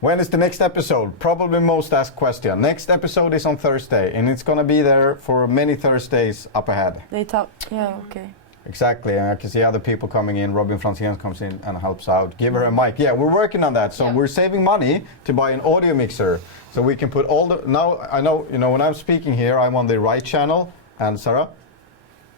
When is the next episode? Probably most asked question. Next episode is on Thursday, and it's going to be there for many Thursdays up ahead. They talk. Yeah, okay. Exactly, and I can see other people coming in. Robin Franzén comes in and helps out. Give her a mic. Yeah, we're working on that. So we're saving money to buy an audio mixer, so we can put all the. Now I know, when I'm speaking here, I'm on the right channel, and Sarah.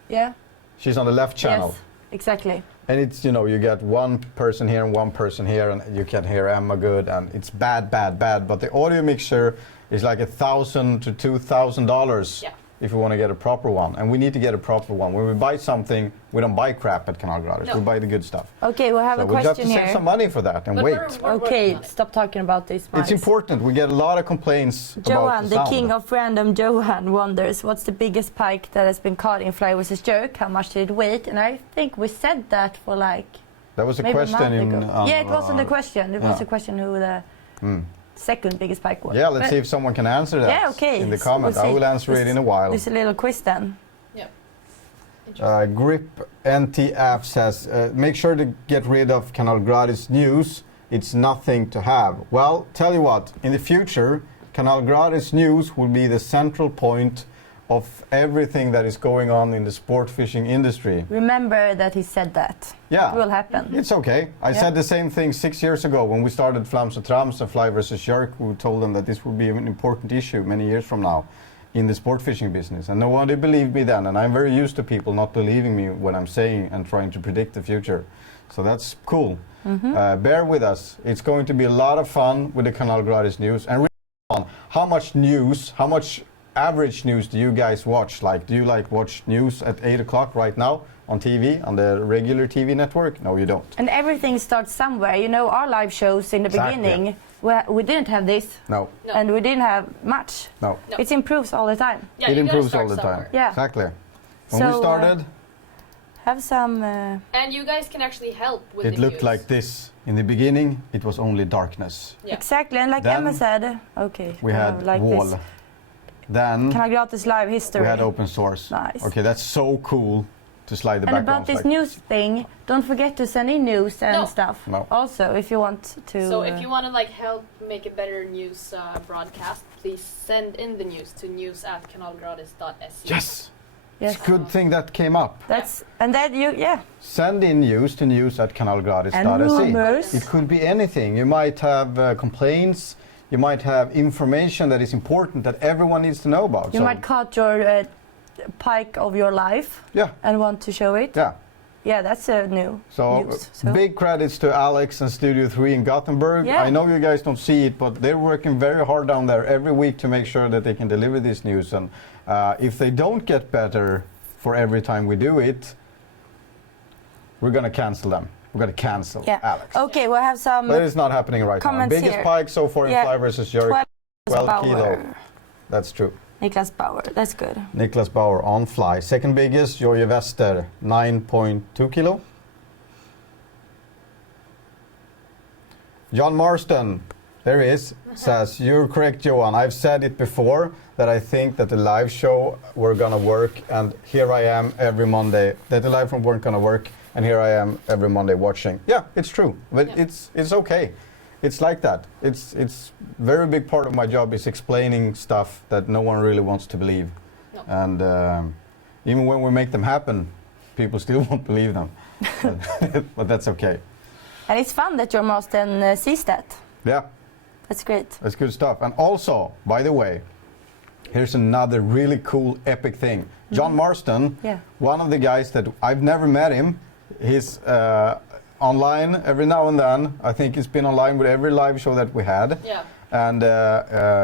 Yeah. She's on the left channel. Yes, exactly. And it's, you get one person here and one person here, and you can hear Emma good, and it's bad. But the audio mixer is like $1,000 to $2,000 if you want to get a proper one. And we need to get a proper one. When we buy something, we don't buy crap at Kanalgratis. No. We buy the good stuff. Okay, we'll have a we question have to here. save some money for that and But wait. we're Okay, stop talking about this. It's important. We get a lot of complaints Johan, about the the sound. king of random Johan, wonders what's the biggest pike that has been caught in Fly versus Jerk? How much did it weigh? And I think we said that for like That was a maybe question a month in. ago. Yeah, it wasn't a question. It was a question who the second biggest pike was. Yeah, let's But see if someone can answer that Yeah, okay. in the So comments. we'll I see. will answer it in a while. There's a little quiz then. Grip NT app says, make sure to get rid of Kanalgratis news. It's nothing to have. Well, tell you what, in the future, Kanalgratis news will be the central point of everything that is going on in the sport fishing industry. Remember that he said that. Yeah. It will happen. It's okay. I said the same thing 6 years ago when we started Flams och Trams and Fly versus Shark. We told them that this would be an important issue many years from now in the sport fishing business. And nobody believed me then. And I'm very used to people not believing me when I'm saying and trying to predict the future. So that's cool. Bear with us. It's going to be a lot of fun with the Kanalgratis news. And how much news, how much average news do you guys watch? Like, do you watch news at 8 o'clock right now on TV, on the regular TV network? No, you don't. And everything starts somewhere. Our live shows in the beginning, we didn't have this. No. And we didn't have much. No. It improves all the time. Yeah, It you gotta improves start all the somewhere. time. Yeah. Exactly. When we started, Have some... And you guys can actually help with it the looked news. like this. In the beginning, it was only darkness. Yeah. Exactly, and like Then Emma said, okay, We had like wall. this. Then Kanalgratis live history. we had open source. Nice. Okay, that's so cool to slide the And backgrounds about this like news thing, don't forget to send in news and No. stuff. No. Also, if you want to... So if you want to help make a better news broadcast, please send in the news to news@kanalgratis.se. Yes! Yes. It's a good thing that came up. That's... And then you... Yeah. Send in news to news@kanalgratis.se. And rumors. It could be anything. You might have complaints. You might have information that is important that everyone needs to know about. You might caught your pike of your life Yeah, and want to show it. yeah. Yeah, that's a new So, news. big credits to Alex and Studio 3 in Gothenburg. Yeah. I know you guys don't see it, but they're working very hard down there every week to make sure that they can deliver this news. And if they don't get better for every time we do it, we're going to cancel them. We're going to cancel Alex. Okay, we'll have some... But it's not happening right now. comments Biggest here. pike so far in Fly versus Jerk, 12 kilo. Bauer. That's true. Niklas Bauer, that's good. Niklas Bauer on fly. Second biggest, Jorge Wester, 9.2 kilo. John Marston, there he is, says, you're correct, Johan. I've said it before that I think that the live show were going to work, and here I am every Monday. That the live from weren't going to work, and here I am every Monday watching. Yeah, it's true, but it's okay. It's like that. It's very big part of my job is explaining stuff that no one really wants to believe. No. And even when we make them happen, people still won't believe them. But that's okay. And it's fun that your Marston sees that. Yeah, That's great. that's good stuff. And also, by the way, Here's another really cool, epic thing. John Marston, one of the guys that I've never met him. He's online every now and then. I think he's been online with every live show that we had. Yeah. And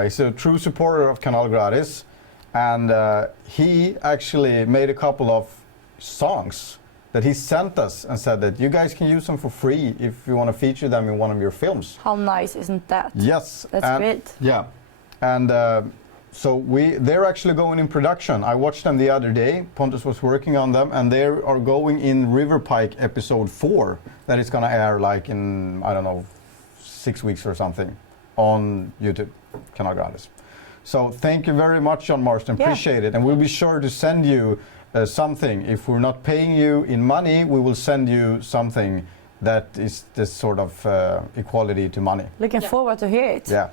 he's a true supporter of Kanalgratis. And he actually made a couple of songs that he sent us and said that you guys can use them for free if you want to feature them in one of your films. How nice, isn't that? Yes. That's great. Yeah. And so they're actually going in production. I watched them the other day. Pontus was working on them, and they are going in River Pike episode 4 that is going to air like in, I don't know, 6 weeks or something on YouTube, Kanalgratis. So thank you very much, John Marston. Appreciate it. And we'll be sure to send you something. If we're not paying you in money, we will send you something that is this sort of equality to money. Looking forward to hear it. Yeah.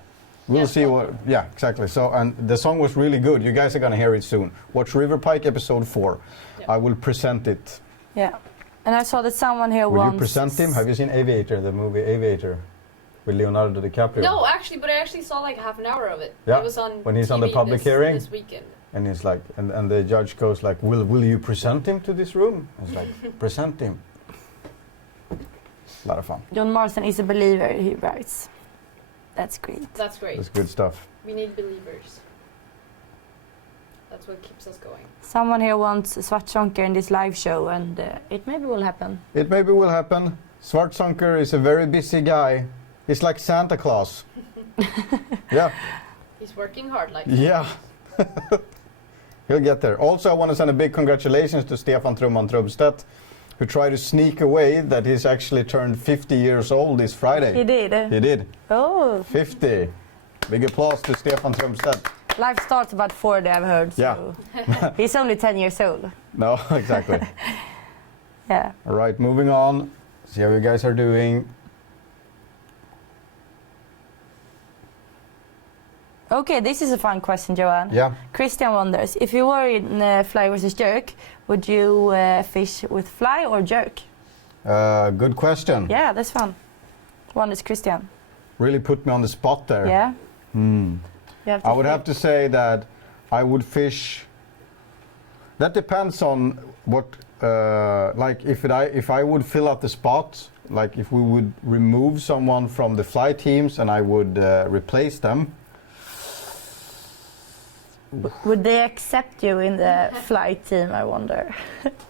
We'll see what, yeah, exactly. So, and the song was really good. You guys are going to hear it soon. Watch River Pike episode 4. I will present it. Yeah. And I saw that someone here Will you present him? Have you seen Aviator, the movie Aviator? With Leonardo DiCaprio? No, actually, but I actually saw like half an hour of it. Yeah. It was on when he's TV on the public hearing. This weekend. And he's like, and the judge goes like, will you present him to this room? He's like, present him. A lot of fun. John Marston is a believer, he writes. That's great. That's great. That's good stuff. We need believers. That's what keeps us going. Someone here wants Svartsonker in this live show, and it maybe will happen. It maybe will happen. Svartsonker is a very busy guy. He's like Santa Claus. Yeah. He's working hard like Yeah. He'll get there. Also, I want to send a big congratulations to Stefan Trumman Trubstedt, who tried to sneak away that he's actually turned 50 years old this Friday. He did? He did. Oh. 50. Big applause to Stefan Trumstedt. Life starts about 40, I've heard. So Yeah. he's only 10 years old. No, exactly. Yeah. All right, moving on. See how you guys are doing. Okay, this is a fun question, Johan. Yeah. Christian wonders, if you were in fly versus jerk, would you fish with fly or jerk? Good question. Yeah, that's fun. One is Christian. Really put me on the spot there. Yeah. Hmm. I would have to say that I would fish. That depends on what, like if I would fill out the spot, like if we would remove someone from the fly teams and I would replace them. Would they accept you in the flight team, I wonder?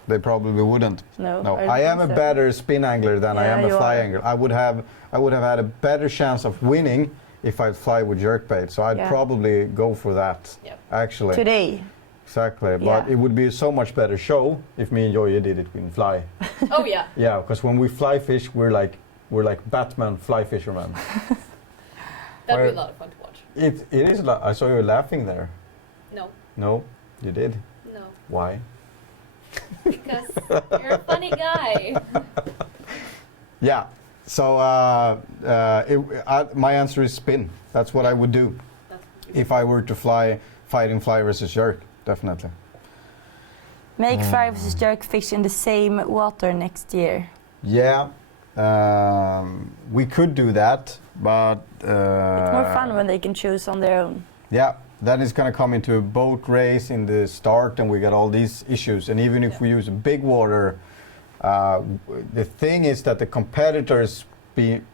They probably wouldn't. No. I am a better spin angler than I am a fly angler. I would have had a better chance of winning if I fly with jerkbait. So I'd probably go for that. Yep. Actually. Today. Exactly. But it would be a so much better show if me and Joye did it in fly. Oh yeah. Yeah, because when we fly fish, we're like Batman fly fishermen. That'd be a lot of fun to watch. It is. I saw you laughing there. No. No, you did. No. Why? Because you're a funny guy. Yeah. So my answer is spin. That's what I would do if I were to fighting fly versus jerk. Definitely. Make fly versus jerk fish in the same water next year. Yeah. We could do that, but it's more fun when they can choose on their own. Yeah. That is going to come into a boat race in the start, and we got all these issues. And even if we use big water, the thing is that the competitors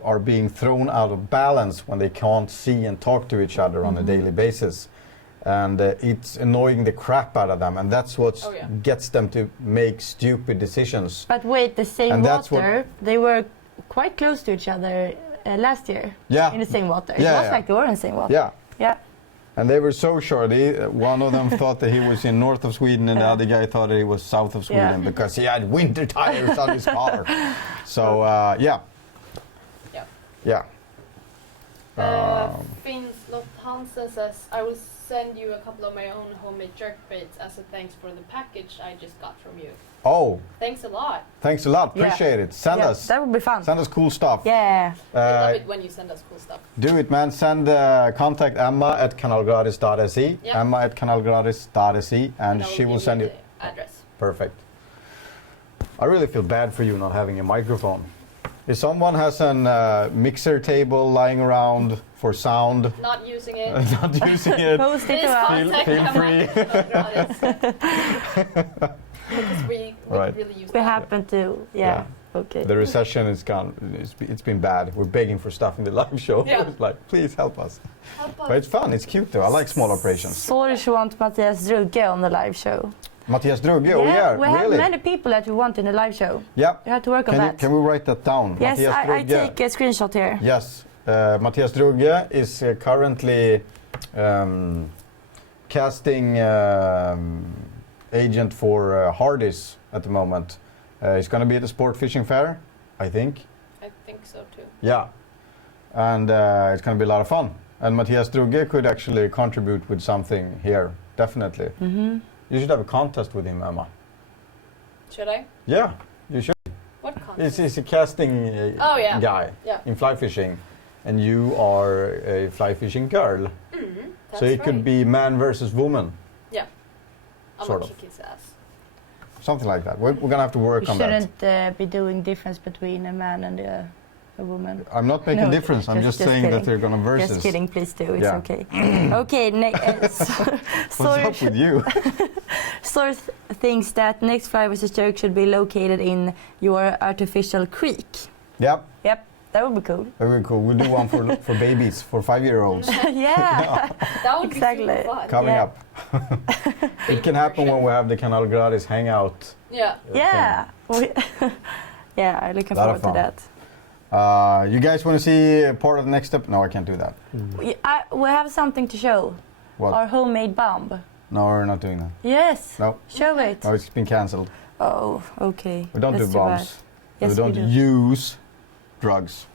are being thrown out of balance when they can't see and talk to each other on a daily basis. And it's annoying the crap out of them. And that's what gets them to make stupid decisions. But wait, the same water, they were quite close to each other last year. Yeah. In the same water. Yeah, it was like they were in the same water. Yeah. Yeah. And they were so sure. One of them thought that he was in north of Sweden, and the other guy thought that he was south of Sweden because he had winter tires on his car. So, yeah. Yeah. Finn Slott Hansen says, I will send you a couple of my own homemade jerkbaits as a thanks for the package I just got from you. Oh. Thanks a lot. Thanks a lot. Appreciate it. Send us. That would be fun. Send us cool stuff. Yeah. I love it when you send us cool stuff. Do it, man. Send contact Emma at kanalgratisdotse. Yep. Emma at kanalgratisdotse, and she will send you address. Perfect. I really feel bad for you not having a microphone. If someone has a mixer table lying around for sound, Not using it. not using it, Post it Please to us. contact feel free. Because we Right. really use We that. happen to, yeah. Okay. The recession is gone. It's been bad. We're begging for stuff in the live show. Yeah. It's like, please help us. Help But us. it's fun. It's cute though. I like small operations. Sorry, you want Mattias Drugge on the live show. Matthias Drugge. Oh yeah, we really? have many people that we want in the live show. Yeah. You have to work on that. Can we write that down? Yes, Matthias I Drugge. take a screenshot here. Yes, Matthias Drugge is currently casting agent for Hardys at the moment. He's going to be at the sport fishing fair, I think. I think so too. Yeah, and it's going to be a lot of fun. And Matthias Drugge could actually contribute with something here, definitely. Mm-hmm. You should have a contest with him, Emma. Should I? Yeah, you should. What contest? He's a casting Oh, yeah. guy Yeah. in fly fishing, and you are a fly fishing girl. Mm-hmm. So it could be man versus woman, I'm sort gonna of. kick his ass. something like that. We're going to have to work You on that. shouldn't be doing difference between a man and a woman. I'm not making No, difference. I'm just just saying that kidding. they're going to versus. Just kidding, please do. It's Yeah. okay. Okay, What's up with you? Source thinks that next Fly vs. Joke should be located in your artificial creek. Yep, Yep, that would be cool. very cool. We'll do one for babies, for 5-year-olds. Yeah, That would Exactly. be super fun. Coming Yeah. up. It can happen when we have the Kanalgratis hangout. Yeah. yeah. Yeah, I'm looking Lot forward of to fun. that. You guys want to see a part of the next step? No, I can't do that. We have something to show. What? Our homemade bomb. No, we're not doing that. Yes. No, Show it. no, it's been cancelled. Oh, okay. We don't That's do too bad. bombs. Yes, we don't do. use drugs.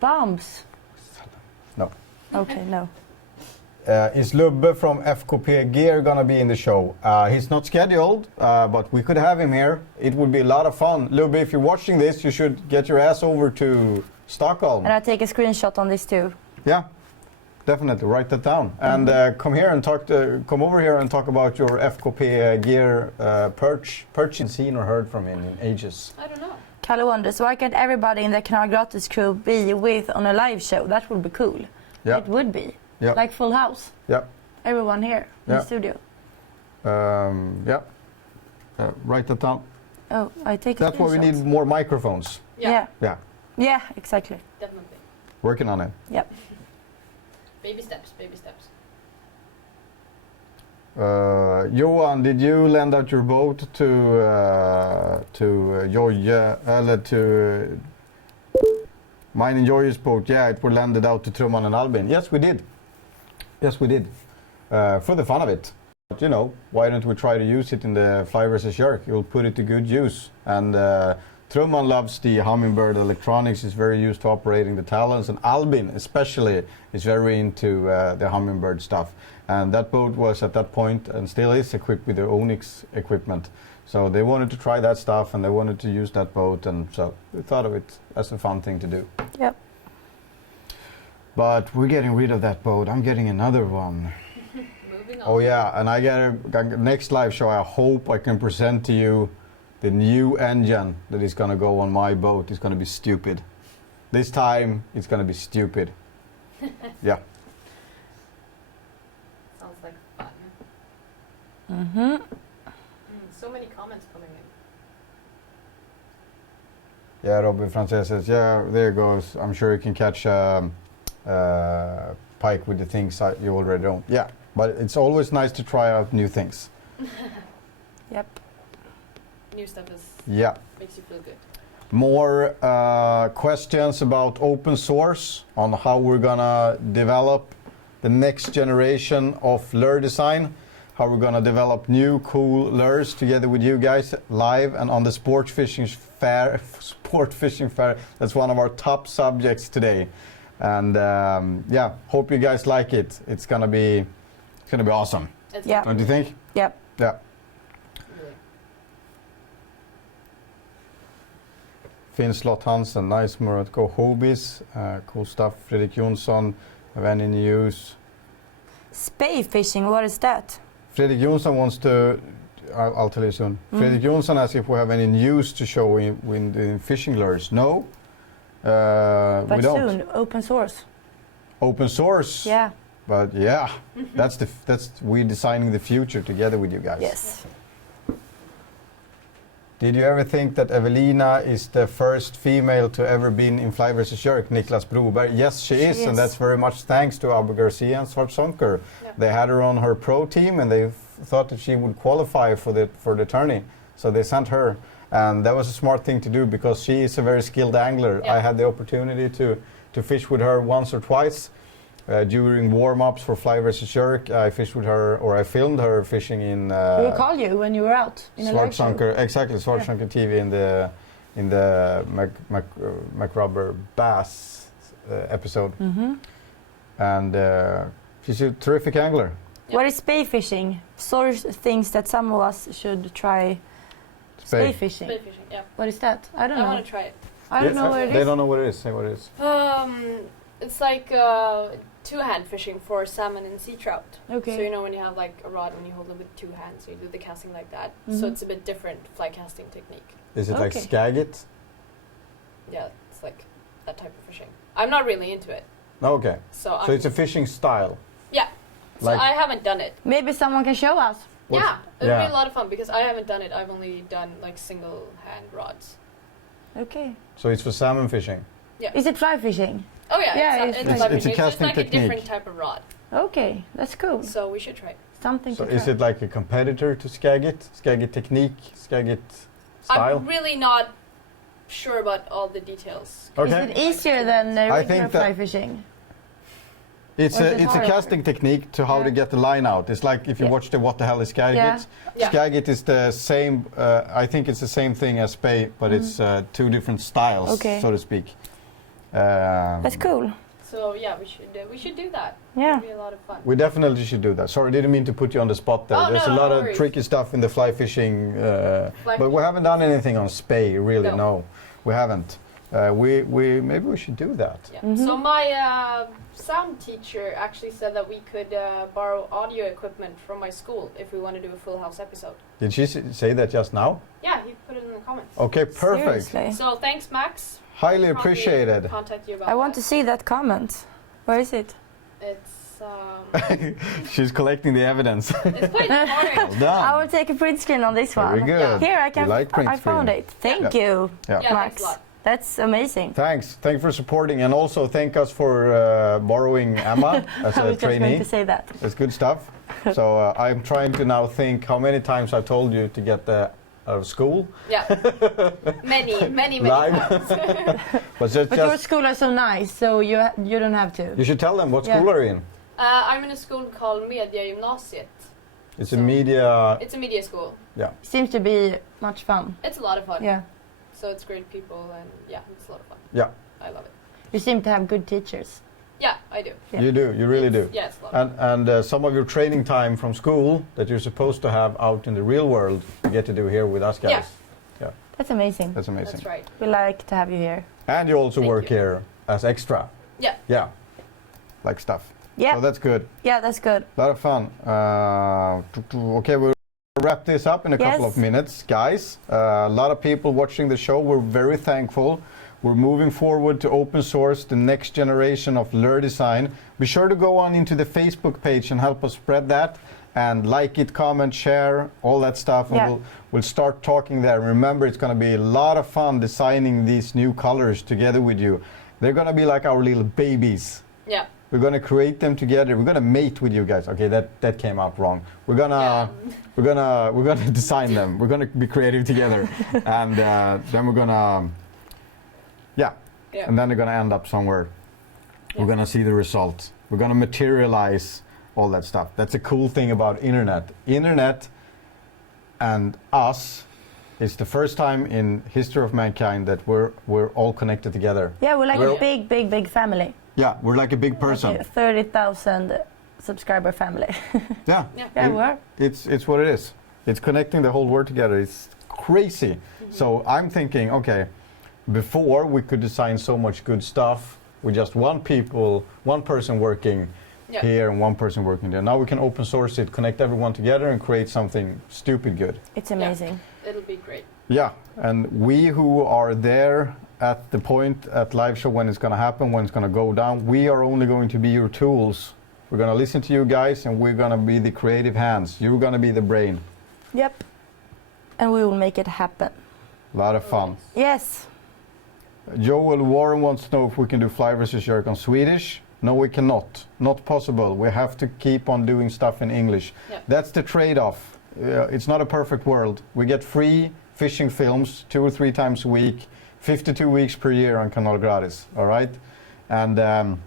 Bombs. No. Okay, no. Is Lubbe from FKP Gear gonna be in the show? He's not scheduled, but we could have him here. It would be a lot of fun. Lubbe, if you're watching this, you should get your ass over to Stockholm. And I'll take a screenshot on this too. Yeah, definitely. Write that down. And come here and come over here and talk about your FKP Gear purchase. Seen or heard from him in ages. I don't know. Kalle wonders, why can't everybody in the Kanalgratis crew be with on a live show? That would be cool. Yeah. It would be. Yeah. Like Full House. Yeah. Everyone here in Yeah. the studio. Yeah. Write that down. Oh, I take a That's why we screenshot. need more microphones. Yeah. Yeah. Yeah, exactly. Definitely. Working on it. Yep. Baby steps, baby steps. Johan, did you lend out your boat to Joje, eller to mine and Joje's boat? Yeah, it was lended out to Truman and Albin. Yes, we did. Yes, we did. For the fun of it. But, you know, why don't we try to use it in the Fly vs. Shark? You'll put it to good use. And Truman loves the Humminbird electronics. He's very used to operating the Talons. And Albin, especially, is very into the Humminbird stuff. And that boat was at that point and still is equipped with their Onyx equipment. So they wanted to try that stuff and they wanted to use that boat, and so we thought of it as a fun thing to do. Yep. But we're getting rid of that boat. I'm getting another one. Moving on. Oh yeah, and I get a next live show. I hope I can present to you the new engine that is going to go on my boat. It's going to be stupid. This time it's going to be stupid. Yeah. Sounds like fun. Mm-hmm. So many comments coming in. Yeah, Robin Frances says, yeah, there goes. I'm sure you can catch pike with the things you already don't. Yeah, but it's always nice to try out new things. Yep. New stuff is Yeah. makes you feel good. More questions about open source on how we're gonna develop the next generation of lure design, how we're gonna develop new cool lures together with you guys live and on the sport fishing fair. That's one of our top subjects today, and yeah, hope you guys like it. It's gonna be awesome. It's Yeah. Don't you think? Yep. Yeah. really- Finn Slott Hansen, nice Murat. Go Hobbies, cool stuff. Fredrik Jonsson, have any news? Spay fishing, what is that? Fredrik Jonsson wants to, I'll tell you soon. Fredrik Jonsson asks if we have any news to show in fishing lures. No, But we don't. soon, open source. Open source. Yeah. But yeah, that's we're designing the future together with you guys. Yes. Did you ever think that Evelina is the first female to ever been in Fly vs. Jerk, Niklas Broberg? Yes, she is, and that's very much thanks to Abu Garcia and Svartsonker. Yeah. They had her on her pro team, and they thought that she would qualify for the tourney, so they sent her, and that was a smart thing to do because she is a very skilled angler. Yeah. I had the opportunity to fish with her once or twice. During warm-ups for Fly vs. Jerk, I fished with her, or I filmed her fishing in. We called you when you were out in a live show. Svartsonker, exactly, Svartsonker TV in the McRubber Bass episode, and she's a terrific angler. What is spay fishing? Sort of things that some of us should try. Spay fishing. Spay fishing, yeah. What is that? I don't know. I want to try it. I don't know what it is. They don't know what it is. Say what it is. It's like two-hand fishing for salmon and sea trout. Okay. So you know when you have like a rod when you hold it with two hands, you do the casting like that. So it's a bit different fly casting technique. Is it like Okay. Skagit? Yeah, it's like that type of fishing. I'm not really into it. Okay. So So it's a fishing style. yeah. So like- I haven't done it. Maybe someone can show us. What's- Yeah, it would yeah. be a lot of fun because I haven't done it. I've only done like single hand rods. Okay. So it's for salmon fishing. Is it fly fishing? Oh yeah, Yeah, it's it's fly like- it's a fishing. casting just like technique. a different type of rod. Okay, that's cool. So we should try it. Something So to try. is it like a competitor to Skagit? Skagit technique? Skagit style? I'm really not sure about all the details. Is it easier than regular think fly that- fishing? It's Or is it a harder? casting technique to how to get the line out. It's like if you Yeah. watch the What the Hell is Skagit? Yeah. Yeah. Skagit is the same, I think it's the same thing as spay, but it's two different styles, Okay. so to speak. That's cool. So yeah, we should do that. Yeah. It'll be a lot of fun. We definitely should do that. Sorry, didn't mean to put you on the spot there. Oh, There's no, a lot no of worries. tricky stuff in the fly fishing, Fly but we fishing. haven't done anything on spay, really, No. no. We haven't. Maybe we should do that. Yeah. So my sound teacher actually said that we could borrow audio equipment from my school if we want to do a full house episode. Did she say that just now? Yeah, he put it in the comments. Okay, perfect. Seriously. So thanks, Max. Highly Probably appreciated. Contact you about I want to that. see that comment. Where is it? It's She's collecting the evidence. it's quite important. Well done. I will take a print screen on this Very one. good. Here I can. We like print I found screen. it. Thank Yeah. you, Yeah. Yeah, Max. thanks a lot. That's amazing. Thank you for supporting, and also thank us for borrowing Emma as I a was just going trainee. to say that. That's good stuff. So I'm trying to now think how many times I told you to get out of school. Yeah. many Live. times. But just, But your school are so nice, so you don't have to. you should tell them what Yeah. school are you in. I'm in a school called Media Gymnasiet. It's a So- media. It's a media school. Seems to be much fun. It's a lot of fun. Yeah. So it's great people and yeah, it's a lot of fun. Yeah. I love it. You seem to have good teachers. Yeah, I do. Yeah. You do. You really do. Yeah, it's a lot of fun. And some of your training time from school that you're supposed to have out in the real world, you get to do here with us guys. Yeah. That's amazing. That's amazing. That's right. We like to have you here. And you also Thank work you. here as extra. Yeah. Yeah. Like stuff. Yeah. So that's good. Yeah, that's good. A lot of fun. Okay, we'll wrap this up in a couple Yes. of minutes, guys. A lot of people watching the show. We're very thankful. We're moving forward to open source the next generation of lure design. Be sure to go on into the Facebook page and help us spread that. And like it, comment, share, all that stuff. And Yeah. we'll start talking there. Remember, it's going to be a lot of fun designing these new colors together with you. They're going to be like our little babies. Yeah. We're gonna create them together. We're gonna mate with you guys. Okay, that came out wrong. We're gonna design them. We're gonna be creative together, and then we're gonna, Yeah. and then they're gonna end up somewhere. Yeah. We're gonna see the result. We're gonna materialize all that stuff. That's a cool thing about internet. Internet and us is the first time in history of mankind that we're all connected together. Yeah, we're like Well- a big family. Yeah, we're like a big person. Like a 30,000 subscriber family. Yeah. Yeah, we are. It's what it is. It's connecting the whole world together. It's crazy. So I'm thinking, okay, before we could design so much good stuff with just one person working Yeah. here and one person working there. Now we can open source it, connect everyone together and create something stupid good. It's amazing. It'll be great. Yeah, and we who are there at the point at live show when it's going to happen, when it's going to go down. We are only going to be your tools. We're going to listen to you guys, and we're going to be the creative hands. You're going to be the brain. Yep. And we will make it happen. A lot of fun. Yes. Joel Warren wants to know if we can do fly versus jerk on Swedish. No, we cannot. Not possible. We have to keep on doing stuff in English. Yep. That's the trade-off. It's not a perfect world. We get free fishing films 2 or 3 times a week, 52 weeks per year on Kanalgratis, all right? And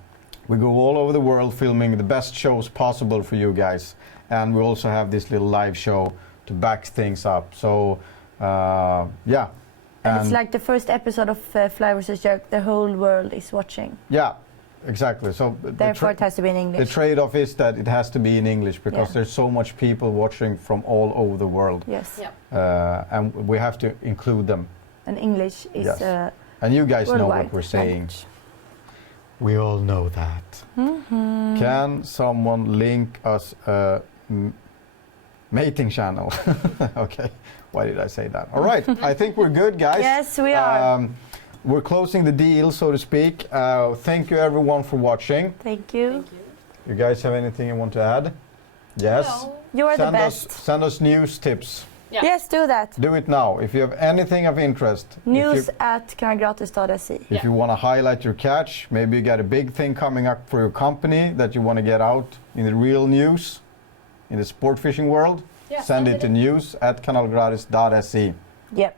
we go all over the world filming the best shows possible for you guys. And we also have this little live show to back things up. So, yeah. And it's like the first episode of Fly vs. Jerk, the whole world is watching. Yeah, exactly. So therefore it has to be in English. The trade-off is that it has to be in English because Yeah. there's so much people watching from all over the world. Yes. Yep. And we have to include them. And English is Yes. And you guys know what worldwide we're saying. language. We all know that. Can someone link us a mating channel? Okay, why did I say that? All right, I think we're good, guys. Yes, we are. We're closing the deal, so to speak. Thank you, everyone, for watching. Thank you. Thank you. You guys have anything you want to add? Yes? No. You are the Send best. send us news tips. Yeah. Yes, do that. Do it now. If you have anything of interest. News at kanalgratisdotse. If you want to highlight your catch, maybe you got a big thing coming up for your company that you want to get out in the real news, in the sport fishing world, Yeah, send it to news at kanalgratis.se. Yep.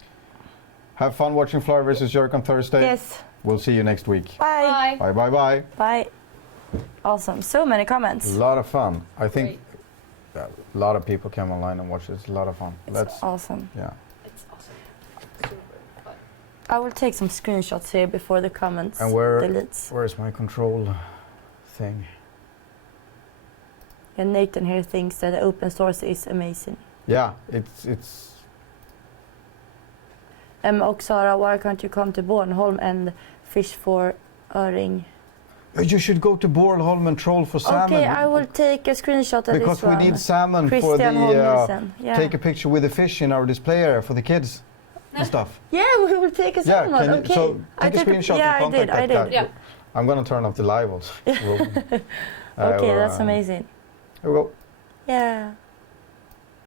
Have fun watching Fly vs. Jerk on Thursday. Yes. We'll see you next week. Bye. Bye. Bye, bye, bye. Bye. Awesome. So many A comments. lot of fun. I think Great. a lot of people come online and watch this. A lot of fun. It's awesome. Yeah. It's awesome. Super fun. I will take some screenshots here before the comments And where deletes. where's my control thing? And Nathan here thinks that the open source is amazing. Yeah, it's Och Sara, why can't you come to Bornholm and fish for öring? you should go to Bornholm and troll for salmon. Okay, I will take a screenshot of because this one. we need salmon for Christian the Holmgren. Yeah. take a picture with the fish in our display area for the kids and stuff. Yeah, we will take a Yeah, salmon. can you, Okay. so take a took screenshot yeah, and contact I that did. guy. Yeah. I'm gonna turn off the live also. Okay, that's amazing. Here we go. Yeah.